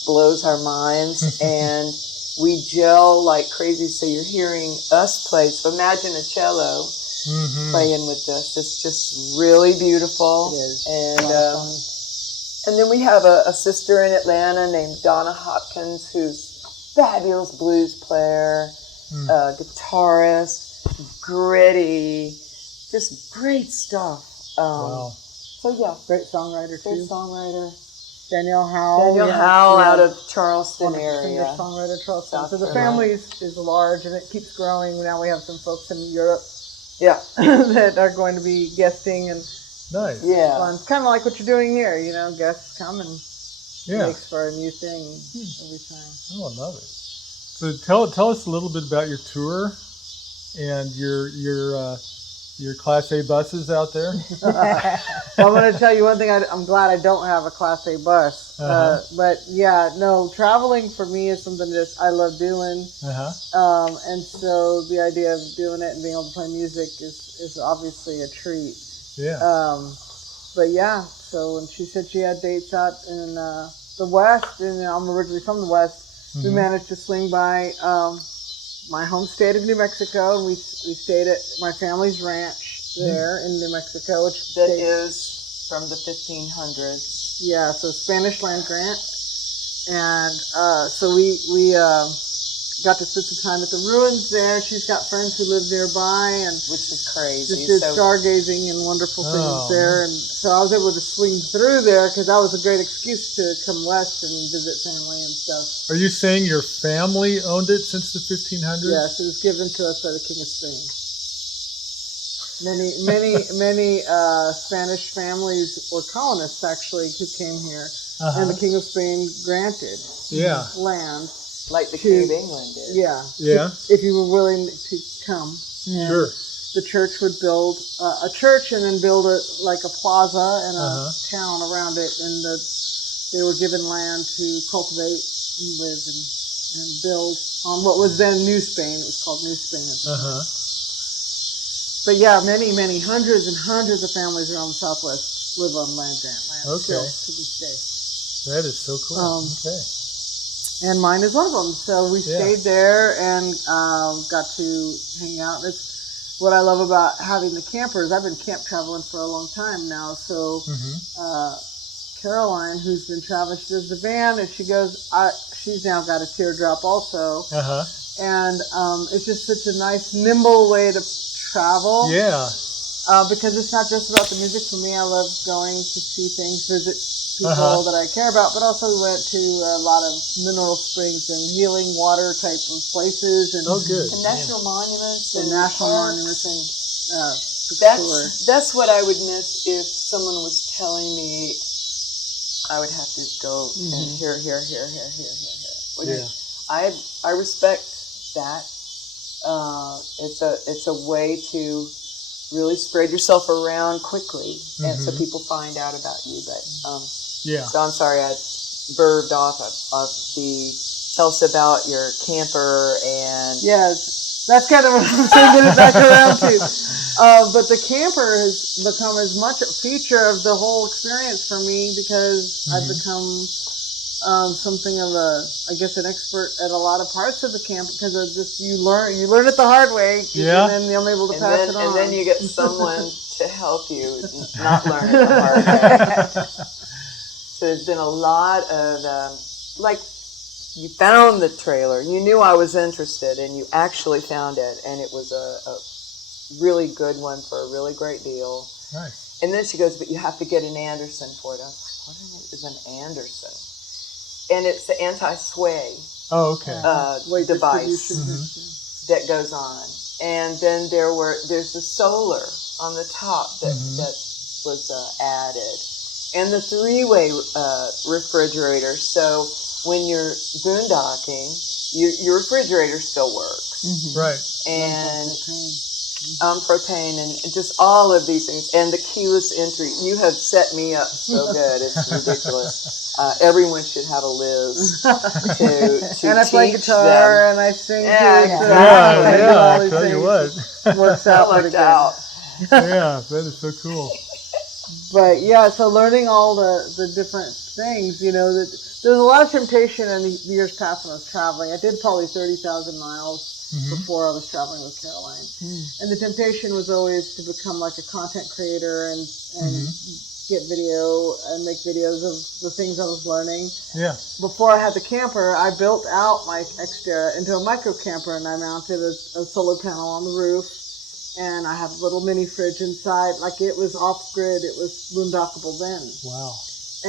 blows our minds, and we gel like crazy. So you're hearing us play. So imagine a cello playing with us. It's just really beautiful. It is. And then we have a sister in Atlanta named Donna Hopkins, who's a fabulous blues player, guitarist, gritty, just great stuff. Wow. So yeah, Great songwriter too. great songwriter. Danielle Howell. Out of Charleston Wonderful area. singer-songwriter Charleston. South So the Carolina. family is large, and it keeps growing. Now we have some folks in Europe Yeah. that are going to be guesting, and Nice. Yeah. fun. It's kind of like what you're doing here. Guests come and Yeah. makes for a new thing every time. Oh, I love it. So tell us a little bit about your tour and your Class A buses out there. Well, I'm going to tell you one thing. I'm glad I don't have a Class A bus. But yeah, no, traveling for me is something that I love doing. And so the idea of doing it and being able to play music is obviously a treat. Yeah. But yeah, so when she said she had dates out in the West, and I'm originally from the West, we managed to swing by my home state of New Mexico, and we stayed at my family's ranch there in New Mexico, which That is from the 1500s. yeah, so Spanish land grant, and so we got to spend some time at the ruins there. She's got friends who live nearby, and Which is crazy. just did stargazing and wonderful things there. And so I was able to swing through there because that was a great excuse to come west and visit family and stuff. Are you saying your family owned it since the 1500s? Yes, it was given to us by the King of Spain. Many Spanish families or colonists actually who came here, and the King of Spain granted land. Like the King of England did. Yeah. Yeah. If you were willing to come. And Sure. the church would build a church and then build a plaza and a town around it, and they were given land to cultivate and live and build on what was then New Spain. It was called New Spain at the time. But yeah, many hundreds and hundreds of families around the Southwest live on land grant land still to this day. That is so cool. Okay. and mine is one of them. So we stayed there and got to hang out. It's what I love about having the campers. I've been camp traveling for a long time now. So Caroline, who's been traveling, she does the van, and she goes, she's now got a teardrop also. And it's just such a nice, nimble way to travel. Yeah. Because it's not just about the music. For me, I love going to see things, visit people that I care about, but also we went to a lot of mineral springs and healing water type of places. And good. And national monuments. And national monuments. And that's what I would miss if someone was telling me I would have to go and here. I respect that. It's a way to really spread yourself around quickly, and so people find out about you. But so I'm sorry I burped off of the. Tell us about your camper and. Yes, that's kind of what I'm saying. Get it back around to. But the camper has become as much a feature of the whole experience for me because I've become something of an expert at a lot of parts of the camp because of just you learn it the hard way, and then I'm able to pass it on. And then you get someone to help you not learn it the hard way. So there's been a lot of you found the trailer. You knew I was interested, and you actually found it, and it was a really good one for a really great deal. Nice. And then she goes, but you have to get an Anderson for it. I was like, what is an Anderson? And it's the anti-sway device that goes on. And then there's the solar on the top that was added. And the 3-way refrigerator. So when you're boondocking, your refrigerator still works. Right. And propane and just all of these things. And the keyless entry. You have set me up so good. It's ridiculous. Everyone should have a Liz to and I play guitar them. And I sing. I tell you what. Works out pretty good. Yeah, that is so cool. But so learning all the different things, that there's a lot of temptation in the years past when I was traveling. I did probably 30,000 miles before I was traveling with Caroline. And the temptation was always to become like a content creator and get video and make videos of the things I was learning. Yeah. Before I had the camper, I built out my Xterra into a micro camper, and I mounted a solar panel on the roof, and I had a little mini fridge inside. Like, it was off grid. It was boondockable then. Wow.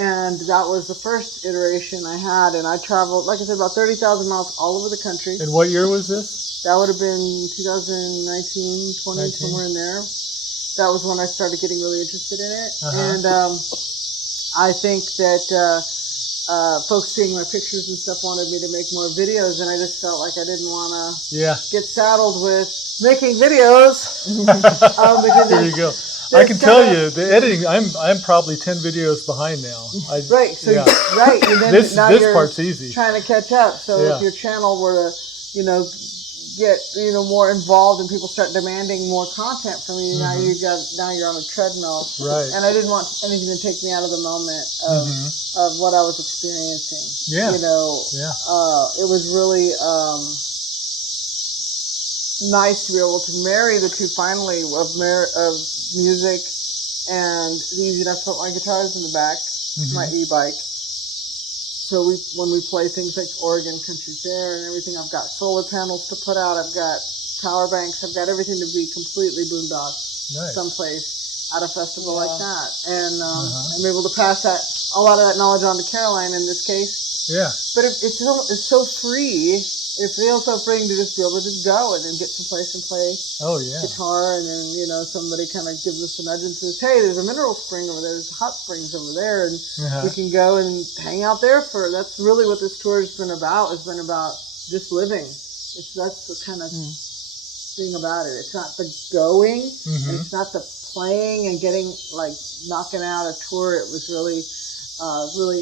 And that was the first iteration I had, and I traveled, like I said, about 30,000 miles all over the country. And what year was this? That would have been 2019, 20, somewhere in there. That was when I started getting really interested in it. And I think that folks seeing my pictures and stuff wanted me to make more videos, and I just felt like I didn't want to get saddled with making videos. There you go. I can tell you, the editing, I'm probably 10 videos behind now. Right. And then this you're part's easy. Trying to catch up. So if your channel were to, get more involved and people start demanding more content from you, now you're on a treadmill. Right. And I didn't want anything to take me out of the moment of what I was experiencing. Yeah. It was really nice to be able to marry the two finally of music and easy enough to put my guitars in the back, my e-bike. So when we play things like Oregon Country Fair and everything, I've got solar panels to put out. I've got power banks. I've got everything to be completely boondock someplace at a festival like that. And I'm able to pass a lot of that knowledge on to Caroline in this case. Yeah. But it's so free. It feels so freeing to just be able to just go and then get someplace and play guitar, and then somebody kind of gives us a nudge and says, "Hey, there's a mineral spring over there. There's hot springs over there, and we can go and hang out there for." That's really what this tour has been about. It's been about just living. That's the kind of thing about it. It's not the going, and it's not the playing and getting knocking out a tour. It was really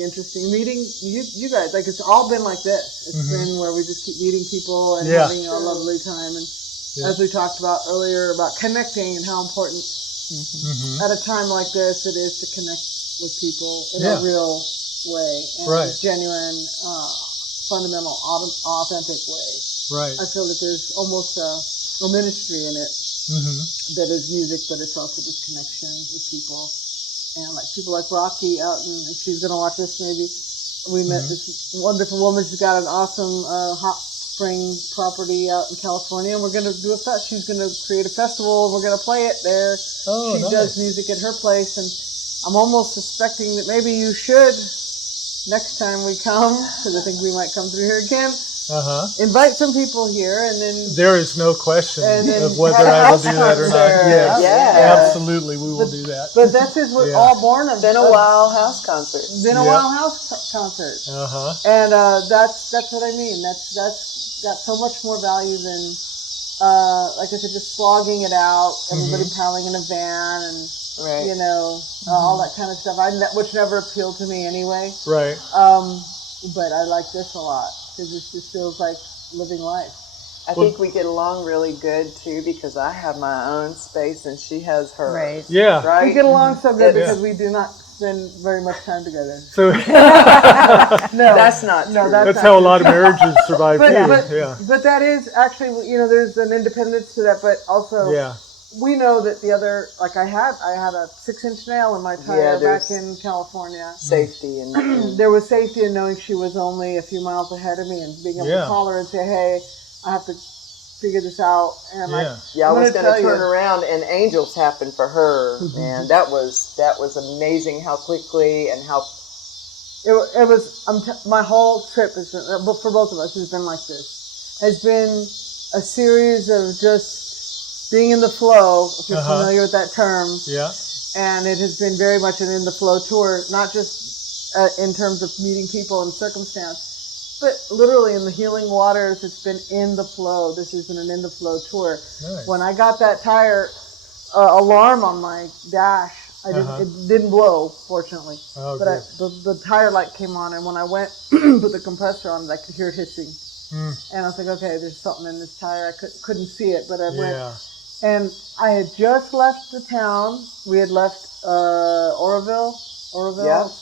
interesting meeting you guys. Like, it's all been like this. It's been where we just keep meeting people and having a lovely time. And as we talked about earlier about connecting and how important at a time like this it is to connect with people in a real way and genuine fundamental, authentic way. Right. I feel that there's almost a ministry in it that is music, but it's also just connection with people. And like people like Rocky out in, if she's going to watch this maybe, we met this wonderful woman. She's got an awesome hot spring property out in California, and we're going to do a fest. She's going to create a festival, and we're going to play it there. Oh, she nice. does music at her place, and I'm almost suspecting that maybe you should, next time we come, because I think we might come through here again, invite some people here, and then there is no question and then of whether have a I will house do that or not. concert. Yes, Yeah. absolutely, we will do that. But that's just what all born of. Been a while house concert. Been a while house concert. And that's what I mean. That's got so much more value than, like I said, just slogging it out. Everybody piling in a van and you know all that kind of stuff. Which never appealed to me anyway. Right. But I like this a lot because it just feels like living life. I think we get along really good too because I have my own space and she has hers. Right. Yeah. Right. We get along so good Yeah. because we do not spend very much time together. So No, That's not true. that's how a lot of marriages survive too. But that is actually, you know, there's an independence to that, but also we know that the other, like I had a 6-inch nail in my tire back in California. Safety and There was safety in knowing she was only a few miles ahead of me and being able to call her and say, hey, I have to figure this out. And I was going to turn around and angels happened for her, and that was amazing how quickly and how. It was my whole trip has been, for both of us, has been like this. Has been a series of just being in the flow, if you're familiar with that term. Yeah. And it has been very much an in the flow tour, not just in terms of meeting people and circumstance, but literally in the healing waters. It's been in the flow. This has been an in the flow tour. Nice. When I got that tire alarm on my dash, it didn't blow, fortunately. Oh, but the tire light came on, and when I went put the compressor on, I could hear it hissing. And I was like, okay, there's something in this tire. I couldn't see it, but I went. And I had just left the town. We had left Oroville,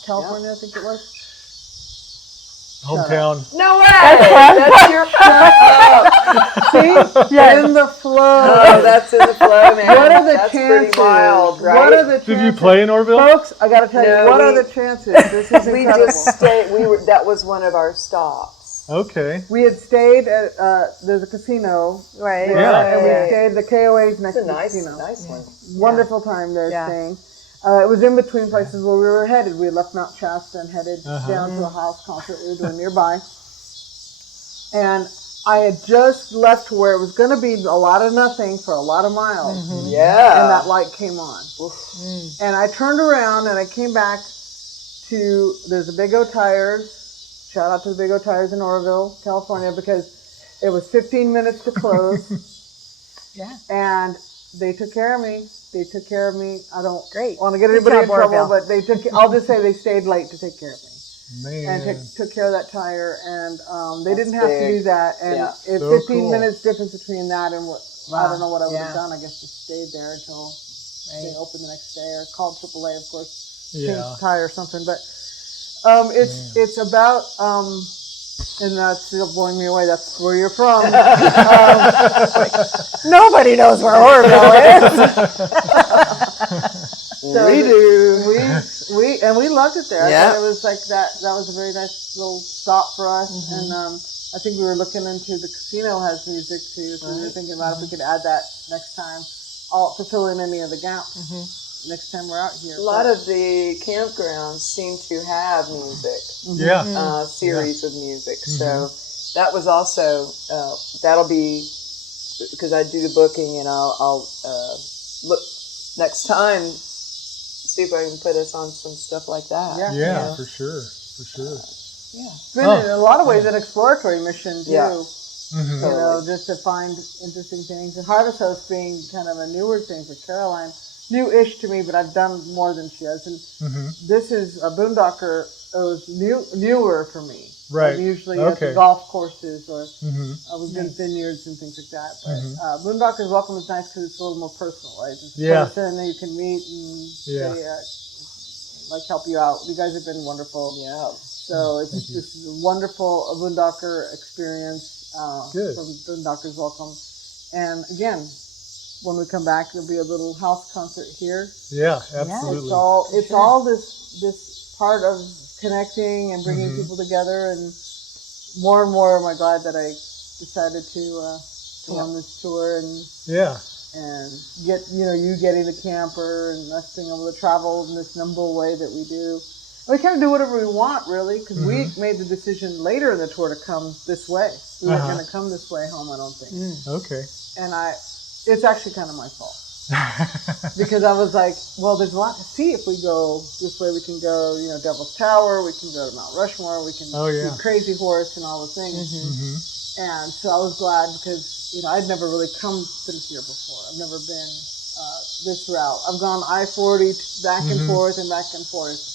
California, I think it was. Hometown. No way! That's your See? In the flow. Oh, that's in the flow, man. What are the that's chances? Pretty wild, right? What are the chances? Did you play in Orville? Folks, I got to tell you, what are the chances? This is we incredible. just stayed. That was one of our stops. Okay. We had stayed at, there's a casino. Right. Yeah. And we stayed at the KOA's next to the It's a casino. nice one. Wonderful time there staying. It was in between places where we were headed. We had left Mount Shasta and headed down to a house concert we were doing nearby. And I had just left where it was going to be a lot of nothing for a lot of miles. Yeah. And that light came on. And I turned around and I came back to, there's the Big O Tires. Shout out to the Big O Tires in Oroville, California, because it was 15 minutes to close. And they took care of me. I don't want to get anybody in trouble, but I'll just say they stayed late to take care of me. Man. And took care of that tire. And they didn't have to do that. And So 15 cool. minutes difference between that and what, I don't know what I would have done. I guess just stayed there until they opened the next day or called AAA, of course, changed the tire or something. But it's about, and that's still blowing me away. That's where you're from. Nobody knows where Oroville is. So we do. We loved it there. I thought it was like that. That was a very nice little stop for us. And I think we were looking into the casino has music too. So we were thinking about if we could add that next time, to fill in any of the gaps. Next time we're out here. A lot of the campgrounds seem to have music. Series of music. So that was also, that'll be, because I do the booking and I'll look next time, see if I can put us on some stuff like that. Yeah, for sure. It's been in a lot of ways an exploratory mission too. Mm-hmm. You know, just to find interesting things. And Harvest Host being kind of a newer thing for Caroline. New-ish to me, but I've done more than she has. And this is a Boondocker. It was newer for me. Right. I'm usually at the golf courses or we've done vineyards and things like that. But Boondocker's Welcome is nice because it's a little more personal, right? It's a person that you can meet and they, like help you out. You guys have been wonderful. Yeah. So it's this is a wonderful Boondocker experience Good. from Boondockers Welcome. And again, when we come back, there'll be a little house concert here. Yeah, absolutely. It's all this part of connecting and bringing people together, and more am I glad that I decided to go on this tour and get you getting the camper and us being able to travel in this nimble way that we do. We kind of do whatever we want, really, because we made the decision later in the tour to come this way. We weren't going to come this way home, I don't think. Okay. And it's actually kind of my fault. Because I was like, well, there's a lot to see if we go this way. We can go, Devil's Tower. We can go to Mount Rushmore. We can see Crazy Horse and all the things. And so I was glad because, I'd never really come through here before. I've never been this route. I've gone I-40 back and forth and back and forth.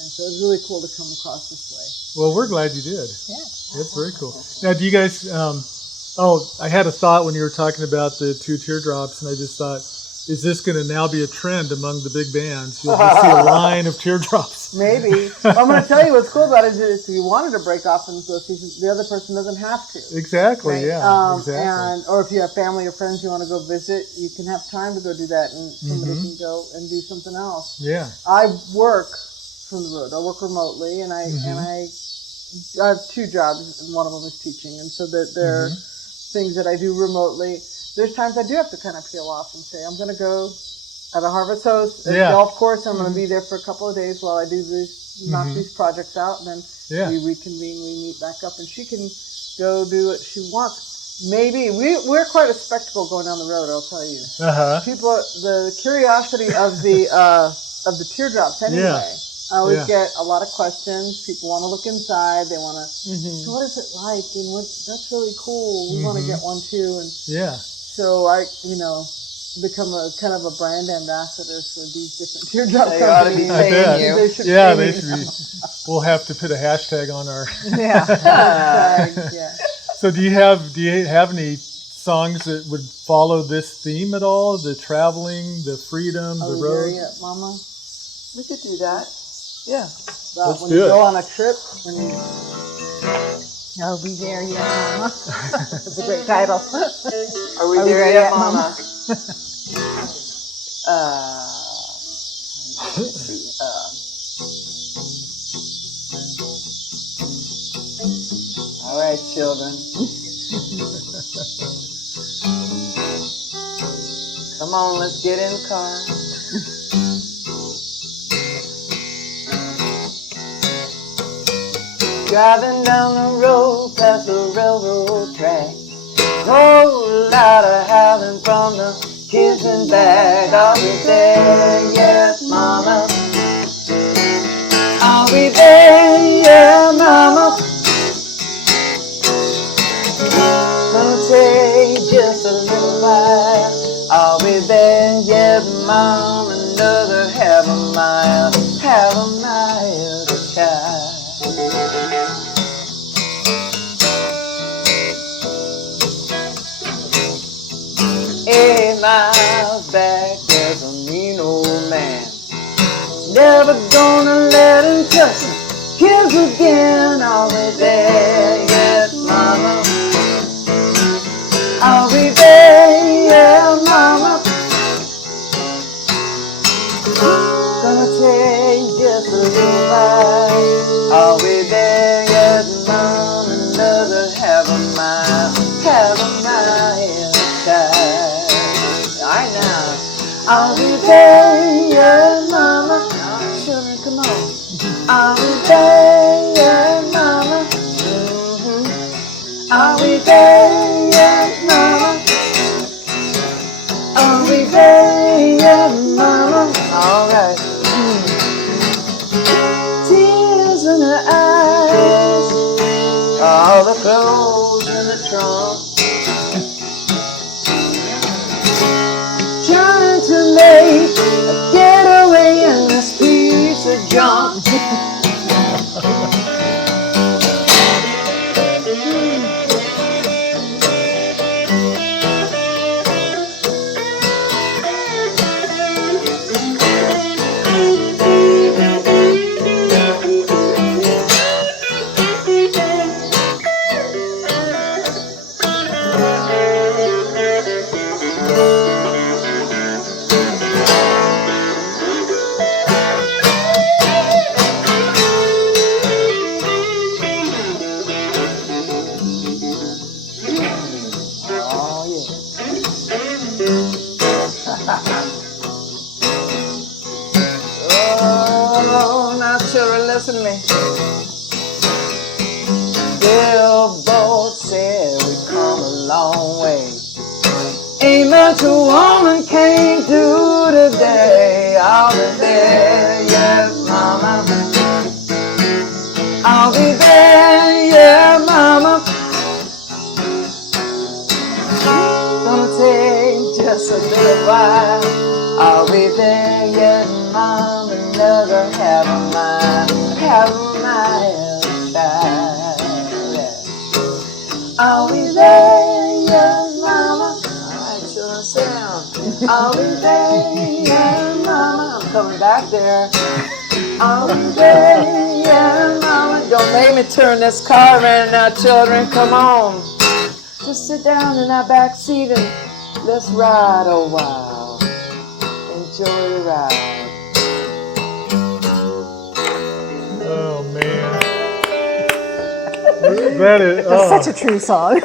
And so it's really cool to come across this way. Well, we're glad you did. Yeah. That's very cool. Now, do you guys, I had a thought when you were talking about the 2 teardrops, and I just thought, is this going to now be a trend among the big bands? You'll just see a line of teardrops. Maybe. I'm going to tell you what's cool about it is if you wanted to break off into those seasons, the other person doesn't have to. Exactly, right? Exactly. Or if you have family or friends you want to go visit, you can have time to go do that, and somebody can go and do something else. Yeah. I work from the road. I work remotely, and I have 2 jobs, and one of them is teaching, and so that there are things that I do remotely. There's times I do have to kind of peel off and say, I'm going to go at a Harvest Host at a golf course. I'm going to be there for a couple of days while I do this, knock these projects out, and then we reconvene, we meet back up, and she can go do what she wants. Maybe. We're quite a spectacle going down the road, I'll tell you. People, the curiosity of the teardrops anyway. I always get a lot of questions. People want to look inside. They want to, so what is it like? And that's really cool. We want to get one too. And so I, become a kind of a brand ambassador for these different teardrop They ought to companies. be paying you. They should They should be. We'll have to put a hashtag on our. So do you have any songs that would follow this theme at all? The traveling, the freedom, the road. There yet, Mama? We could do that. Yeah. Let's when you go on a trip. Are we there yet, Mama? That's a great title. Are we there yet, Mama? All right, children. Come on, let's get in the car. Driving down the road past the railroad track. Whole lot of howling from the kids in back. Are we there yet, Mama? Are we there yet, Mama? Gonna take just a little while. Are we there yet, Mama? Another half a mile to try. 8 miles back, there's a mean old man. Never gonna let him touch the kids again. Are we there yet, Mama? Are we there yet, Mama? Gonna take just a little while. Are we there yet, Mama? Another half a mile side. Alright now. Are we there yet, Mama? Children, come on. Are we there yet, Mama? Are we there yet, Mama? Are we there yet, Mama? Alright. Tears in her eyes, all the clothes in the trunk. Trying to make a getaway in this piece of junk. what a woman can't do today. I'll be there, yes, mama. I'll be there, yeah, mama. Gonna take just a little while. I'll be there, yeah, mama. Never have a mind, have my style. I'll be there, yeah, mama. Alright, children, sit down. I'll be there, yeah, mama. I'm coming back there. I'll be there, yeah, mama. Don't make me turn this car around now, children. Come on. Just sit down in that back seat and let's ride a while. Enjoy the ride. Oh man, that is. That's Oh. such a true song.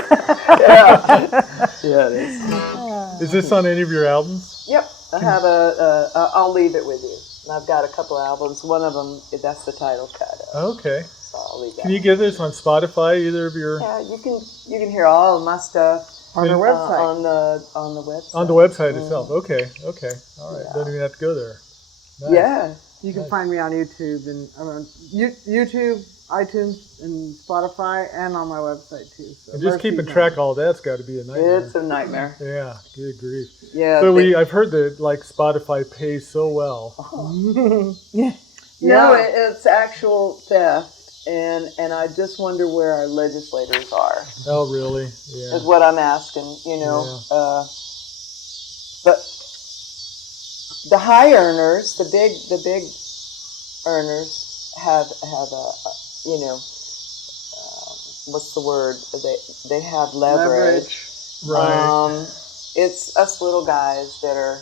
Yeah, it is. Is this on any of your albums? Yep, I have I'll leave it with you. And I've got a couple of albums. One of them, that's the title cut. Okay. So I'll leave that. Can you get this on Spotify? Either of your Yeah, you can hear all of my stuff On our website. on the website. on the website itself? Okay. Okay. All right. Yeah. Don't even have to go there. Nice. Yeah. You can find me on YouTube and YouTube, iTunes, and Spotify, and on my website too. So And just keeping track of all that's got to be a nightmare. It's a nightmare. Yeah. Good grief. Yeah. But I've heard that like Spotify pays so well. Yeah. No, it's actual theft, and I just wonder where our legislators are. Oh, really? Yeah. Is what I'm asking. But the high earners, the big earners have what's the word? They have leverage. Right. It's us little guys that are,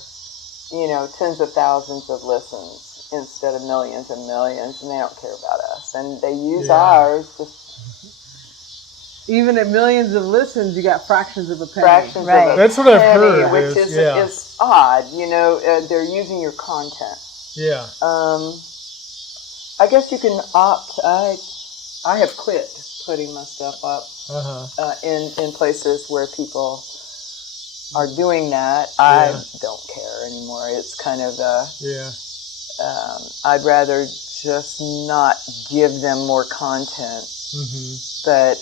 tens of thousands of listens instead of millions and millions, and they don't care about us. And they use ours to Even at millions of listens, you got fractions of a penny. fractions Right. of a That's what I've penny, heard which is, is odd. They're using your content. Yeah. I guess you can opt. I have quit putting my stuff up in places where people are doing that. I don't care anymore. It's kind of I'd rather just not give them more content. Mm-hmm. But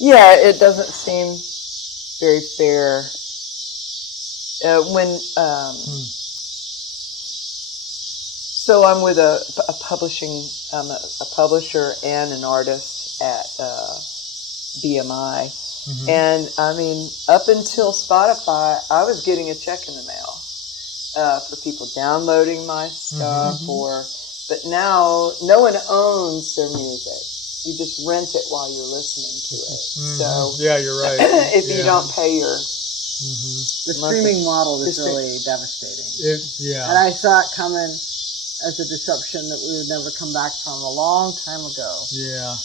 it doesn't seem very fair when. So I'm with a publishing. I'm a publisher and an artist at BMI, and I mean, up until Spotify, I was getting a check in the mail for people downloading my stuff, but now no one owns their music. You just rent it while you're listening to it. So yeah, you're right. if you don't pay your The streaming model is really devastating. And I saw it coming as a disruption that we would never come back from a long time ago. Yeah.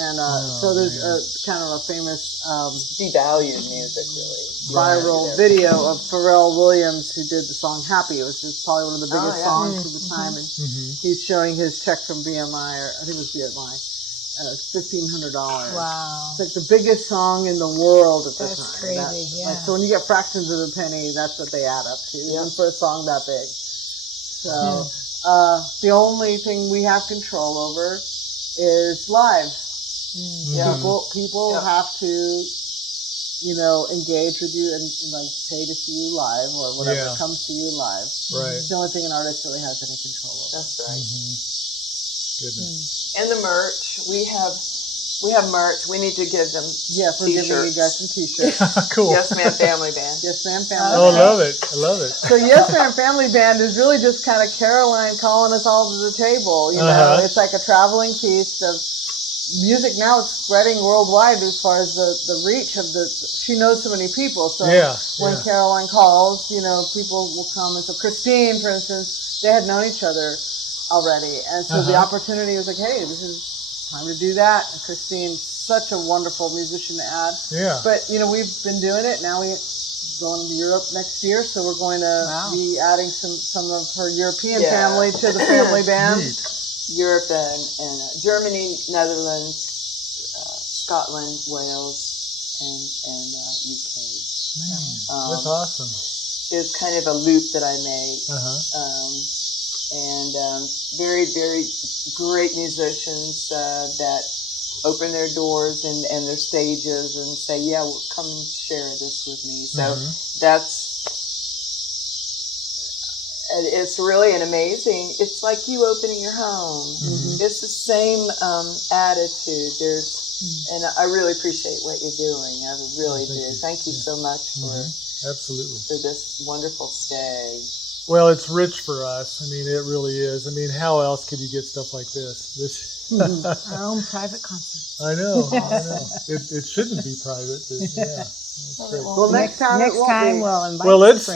And so there's kind of a famous devalued music, really. viral video of Pharrell Williams who did the song Happy. It was just probably one of the biggest songs of the time. And he's showing his check from BMI, or I think it was BMI. $1,500. Wow. It's like the biggest song in the world at the That's time. crazy, yeah. So when you get fractions of a penny, that's what they add up to, even for a song that big. So the only thing we have control over is live. People have to, engage with you and like pay to see you live or whatever comes to you live. Right. It's the only thing an artist really has any control over. That's right. Goodness. And the merch, we have merch. We need to give them Yes, we're giving you guys some t-shirts. Cool. Yes Man Family Band. Yes Man Family Oh, Band. love it. I love it. So Yes Man Family Band is really just kind of Caroline calling us all to the table. It's like a traveling feast of music. Now it's spreading worldwide as far as the reach of she knows so many people. So when Caroline calls, people will come. And so Christine, for instance, they had known each other already. And so the opportunity was like, hey, this is time to do that. And Christine's such a wonderful musician to add. Yeah. But, we've been doing it. Now we're going to Europe next year, so we're going to be adding some of her European family to the family band. Neat. Europe and Germany, Netherlands, Scotland, Wales, and UK. That's awesome. Is kind of a loop that I make. And very, very great musicians that open their doors and their stages and say, yeah, well, come and share this with me. So it's really an amazing, it's like you opening your home. It's the same attitude. And I really appreciate what you're doing. I really do. Thank you so much for this wonderful stay. Well, it's rich for us. I mean, it really is. I mean, how else could you get stuff like this? Our own private concert. I know. It shouldn't be private, but yeah. That's great. Well, next time we'll invite. Well, let's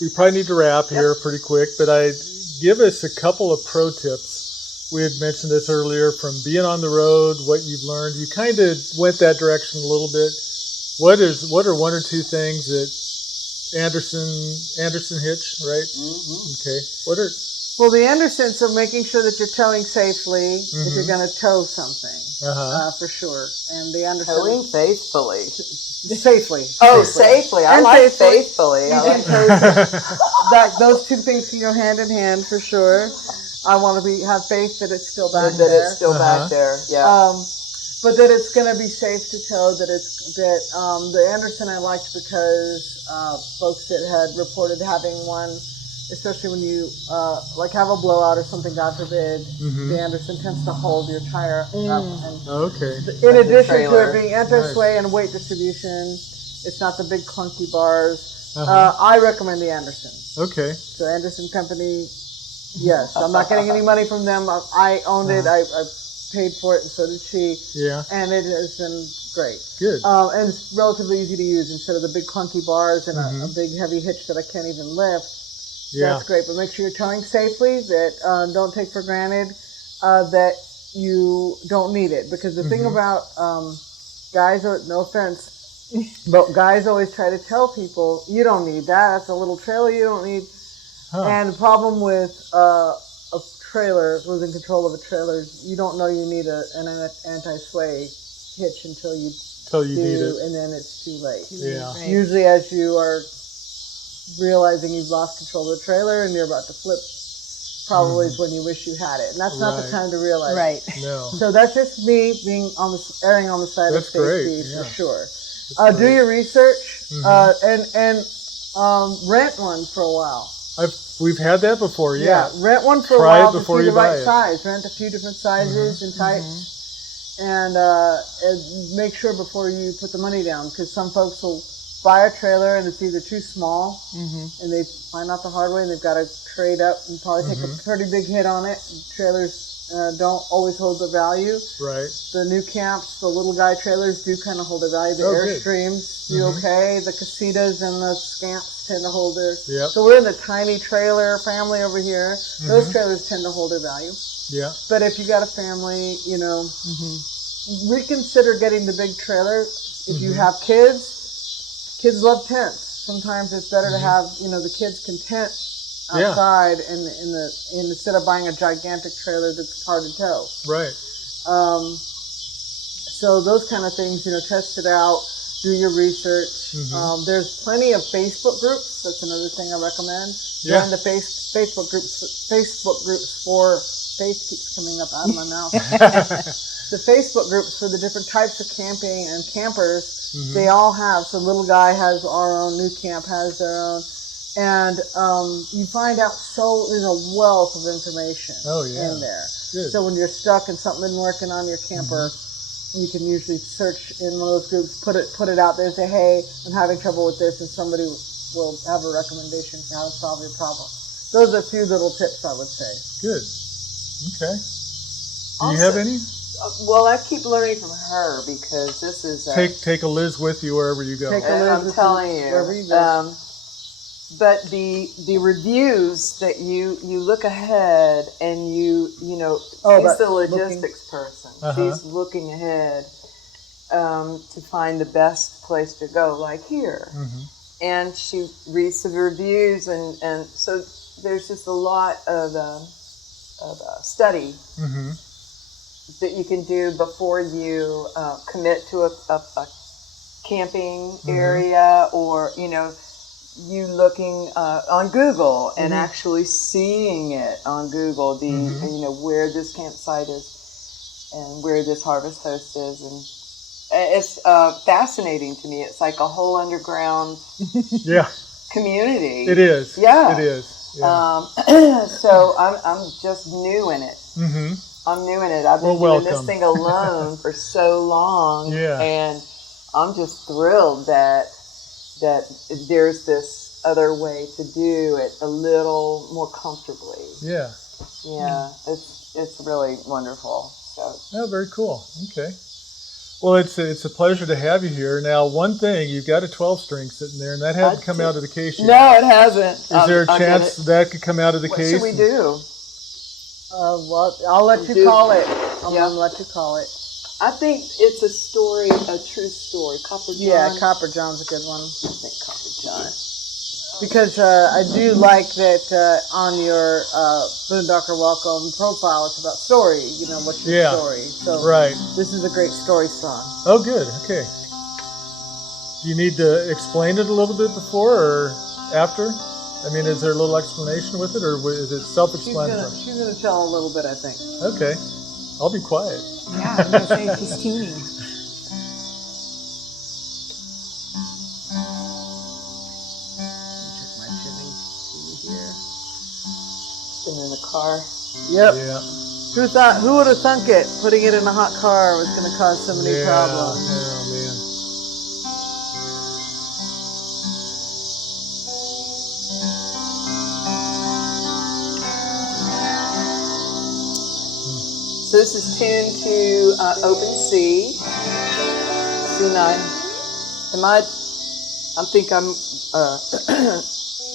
we probably need to wrap here pretty quick, but I give us a couple of pro tips. We had mentioned this earlier, from being on the road, what you've learned. You kind of went that direction a little bit. What are one or two things that Anderson hitch, right? Okay. Well, the Anderson, so making sure that you're towing safely if you're going to tow something, for sure. And the Anderson. Towing faithfully. Safely. Oh, safely. I like faithfully. You can tow those two things can go hand in hand for sure. I want to have faith that it's still back there. That it's still back there, yeah. But that it's going to be safe to tow. The Anderson I liked because folks that had reported having one, especially when you have a blowout or something, God forbid, the Anderson tends to hold your tire up. And in addition to it being anti-sway and weight distribution, it's not the big clunky bars. I recommend the Anderson. Okay. So Anderson Company, yes. I'm not getting any money from them. I owned it. I paid for it, and so did she. Yeah. And it has been great. Good. And it's relatively easy to use instead of the big clunky bars and a big heavy hitch that I can't even lift. Yeah. That's great. But make sure you're towing safely, that don't take for granted that you don't need it. Because the thing about guys, no offense, but guys always try to tell people, you don't need that. That's a little trailer you don't need. And the problem with a trailer, losing control of a trailer, you don't know you need an anti-sway hitch until you need it, and then it's too late. Yeah. Right. Usually, as you are realizing you've lost control of the trailer and you're about to flip, probably is when you wish you had it, and that's not the time to realize. Right. No. So that's just me being erring on the side of safety for sure. Do your research and rent one for a while. We've had that before, yeah. Rent one for a while to see the right size. Rent a few different sizes and types, and make sure before you put the money down, because some folks will buy a trailer and it's either too small, and they find out the hard way, and they've got to trade up and probably take a pretty big hit on it. Trailers don't always hold their value. Right. The new camps, the little guy trailers do kind of hold their value. The Airstreams do okay. The Casitas and the Scamps tend to hold their... Yep. So we're in the tiny trailer family over here. Those trailers tend to hold their value. Yeah. But if you got a family, reconsider getting the big trailer. If you have kids love tents. Sometimes it's better to have, the kids can tent outside and instead of buying a gigantic trailer that's hard to tow. Right. So those kind of things, test it out, do your research. There's plenty of Facebook groups. That's another thing I recommend. Join the Facebook groups for faith keeps coming up out of my mouth. The Facebook groups for the different types of camping and campers, they all have. So Little Guy has our own, New Camp has their own. And you find out there's a wealth of information in there. Good. So when you're stuck and something isn't working on your camper, you can usually search in one of those groups, put it out there, say, hey, I'm having trouble with this, and somebody will have a recommendation for how to solve your problem. Those are a few little tips I would say. Good. Okay. Do you have any? Well, I keep learning from her, because this is... Take a Liz with you wherever you go. Take a Liz I'm telling you. Wherever you go. But the reviews that you look ahead and she's the logistics person. She's looking ahead to find the best place to go, like here. And she reads the reviews, and so there's just a lot of study that you can do before you commit to a camping area, or you looking on Google and actually seeing it on Google, where this campsite is and where this harvest host is, and it's fascinating to me. It's like a whole underground community. It is. Yeah, it is. Yeah. So I'm just new in it. Mm-hmm. I'm new in it. I've been doing this thing alone for so long, and I'm just thrilled that there's this other way to do it a little more comfortably. Yeah. Yeah, it's really wonderful. So. Very cool. Okay. Well, it's a pleasure to have you here. Now, one thing, you've got a 12-string sitting there, and that hasn't come out of the case yet. No, it hasn't. Is there a chance that could come out of the case? What should we do? Well, I'll let you call it. I'm going to let you call it. I think it's a story, a true story. Copper John. Yeah, Copper John's a good one. I think Copper John. Because I do like that on your Boondocker Welcome profile, it's about story. What's your story? So this is a great story song. Oh, good. Okay. Do you need to explain it a little bit before or after? I mean, is there a little explanation with it, or is it self-explanatory? She's gonna tell a little bit, I think. Okay. I'll be quiet. Yeah, I'm going to say she's tuning. Been in the car. Yep. Yeah. Who would have thunk it? Putting it in a hot car was going to cause so many problems. Oh, man. So this is tuned to open C, C9. I think I'm,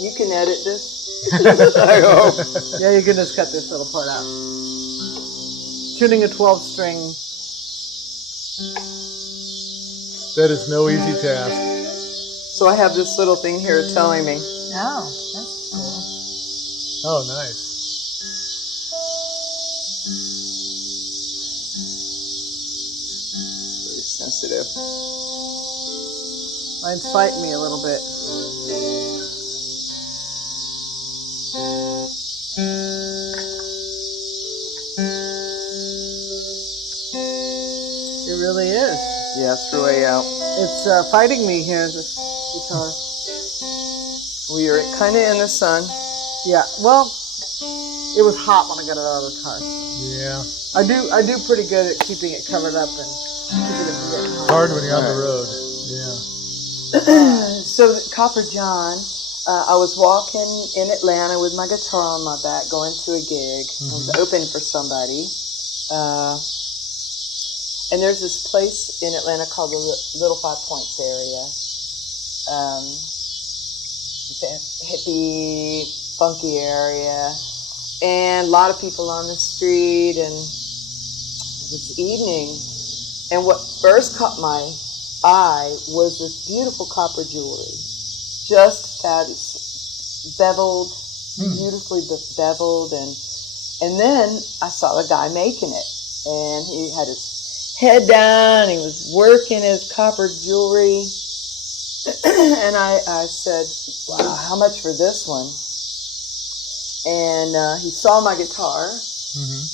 you can edit this. I hope. Yeah, you can just cut this little part out. Tuning a 12-string. That is no easy task. So I have this little thing here telling me. Oh, that's cool. Oh, nice. Very sensitive. Mine's fighting me a little bit. It really is. Yeah, it's way out. It's fighting me here, this guitar. We are kind of in the sun. Yeah, well, it was hot when I got it out of the car. Yeah. I do pretty good at keeping it covered up and keeping it from getting hot. It's hard when you're on the road. Yeah. So Copper John, I was walking in Atlanta with my guitar on my back, going to a gig. I was opening for somebody. And there's this place in Atlanta called the Little 5 Points area. It's a hippie, funky area. And a lot of people on the street. And it was evening. And what first caught my eye was this beautiful copper jewelry. Just fabulous, beveled, beautifully beveled. And then I saw a guy making it. And he had his head down. He was working his copper jewelry. And I said, wow, how much for this one? And he saw my guitar,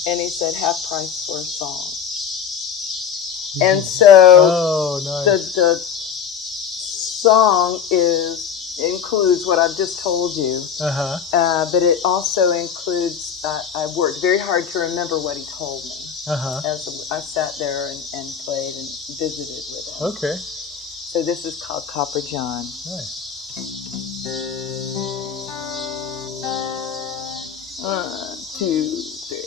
and he said, half price for a song. And so the song includes what I've just told you, but it also includes, I worked very hard to remember what he told me as I sat there and played and visited with him. Okay. So this is called Copper John. Nice. 1, 2, 3.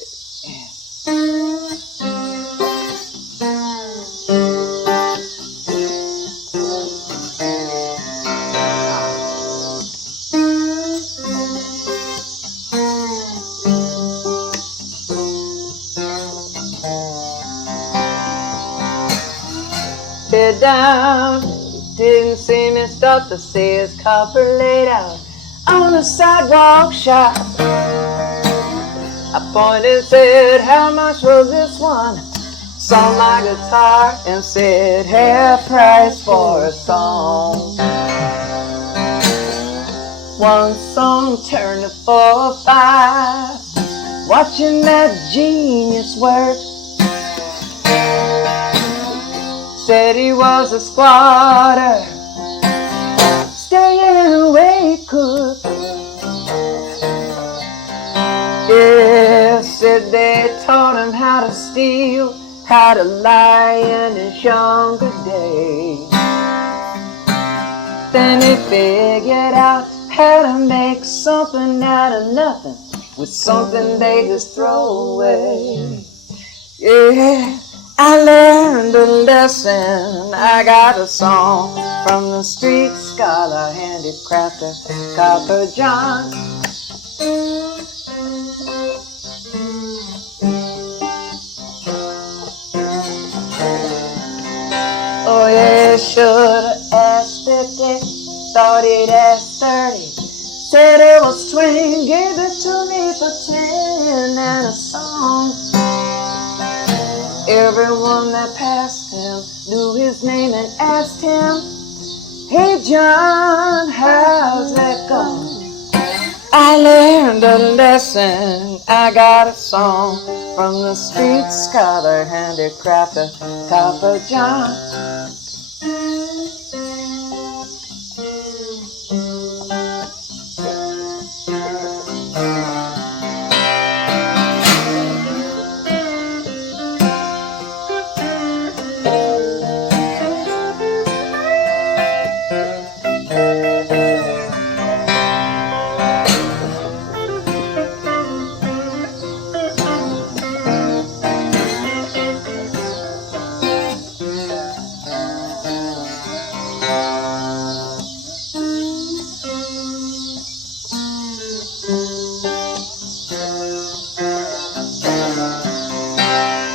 Head down, didn't see me stop to see his copper laid out on the sidewalk shop. I pointed and said, how much was this one? saw my guitar and said, half price for a song. One song turned to 4 or 5, watching that genius work. Said he was a squatter, staying away cook. Yeah, said they taught him how to steal, how to lie in his younger days. Then he figured out how to make something out of nothing with something they just throw away. Yeah, I learned a lesson. I got a song from the street scholar, handicrafter, Copper John. Oh yeah, should've asked 50, thought he'd ask 30. Said it was 20, gave it to me for 10 and a song. Everyone that passed him knew his name and asked him, hey John, how's that going? I learned a lesson, I got a song from the street scholar, handicrafter, Copper John.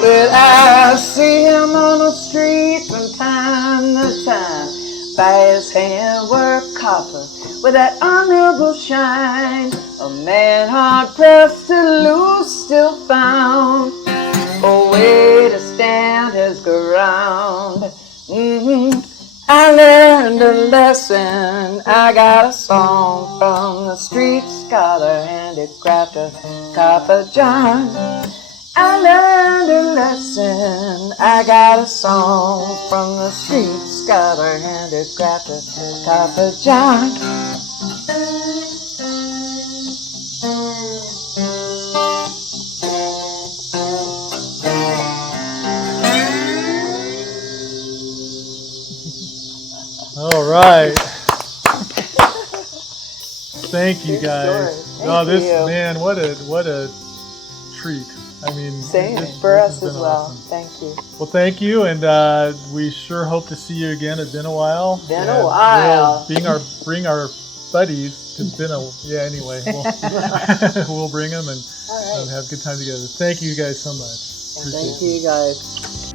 Well, I see him on the street from time to time. By his hand work copper with that honorable shine. A man hard pressed to lose still found a way to stand his ground. I learned a lesson. I got a song from the street scholar, handicrafter, Copper John. I learned a lesson. I got a song from the street scholar, handicrafter, Copper John. All right. Thank you guys. Thank this you. man, what a treat. I mean, Same this for has us been as well. awesome. Thank you. Well, thank you, and we sure hope to see you again. It's been a while. Been a And while. We'll bring our buddies to anyway. We'll bring them and All right. have a good time together. Thank you guys so much. Appreciate Thank you guys.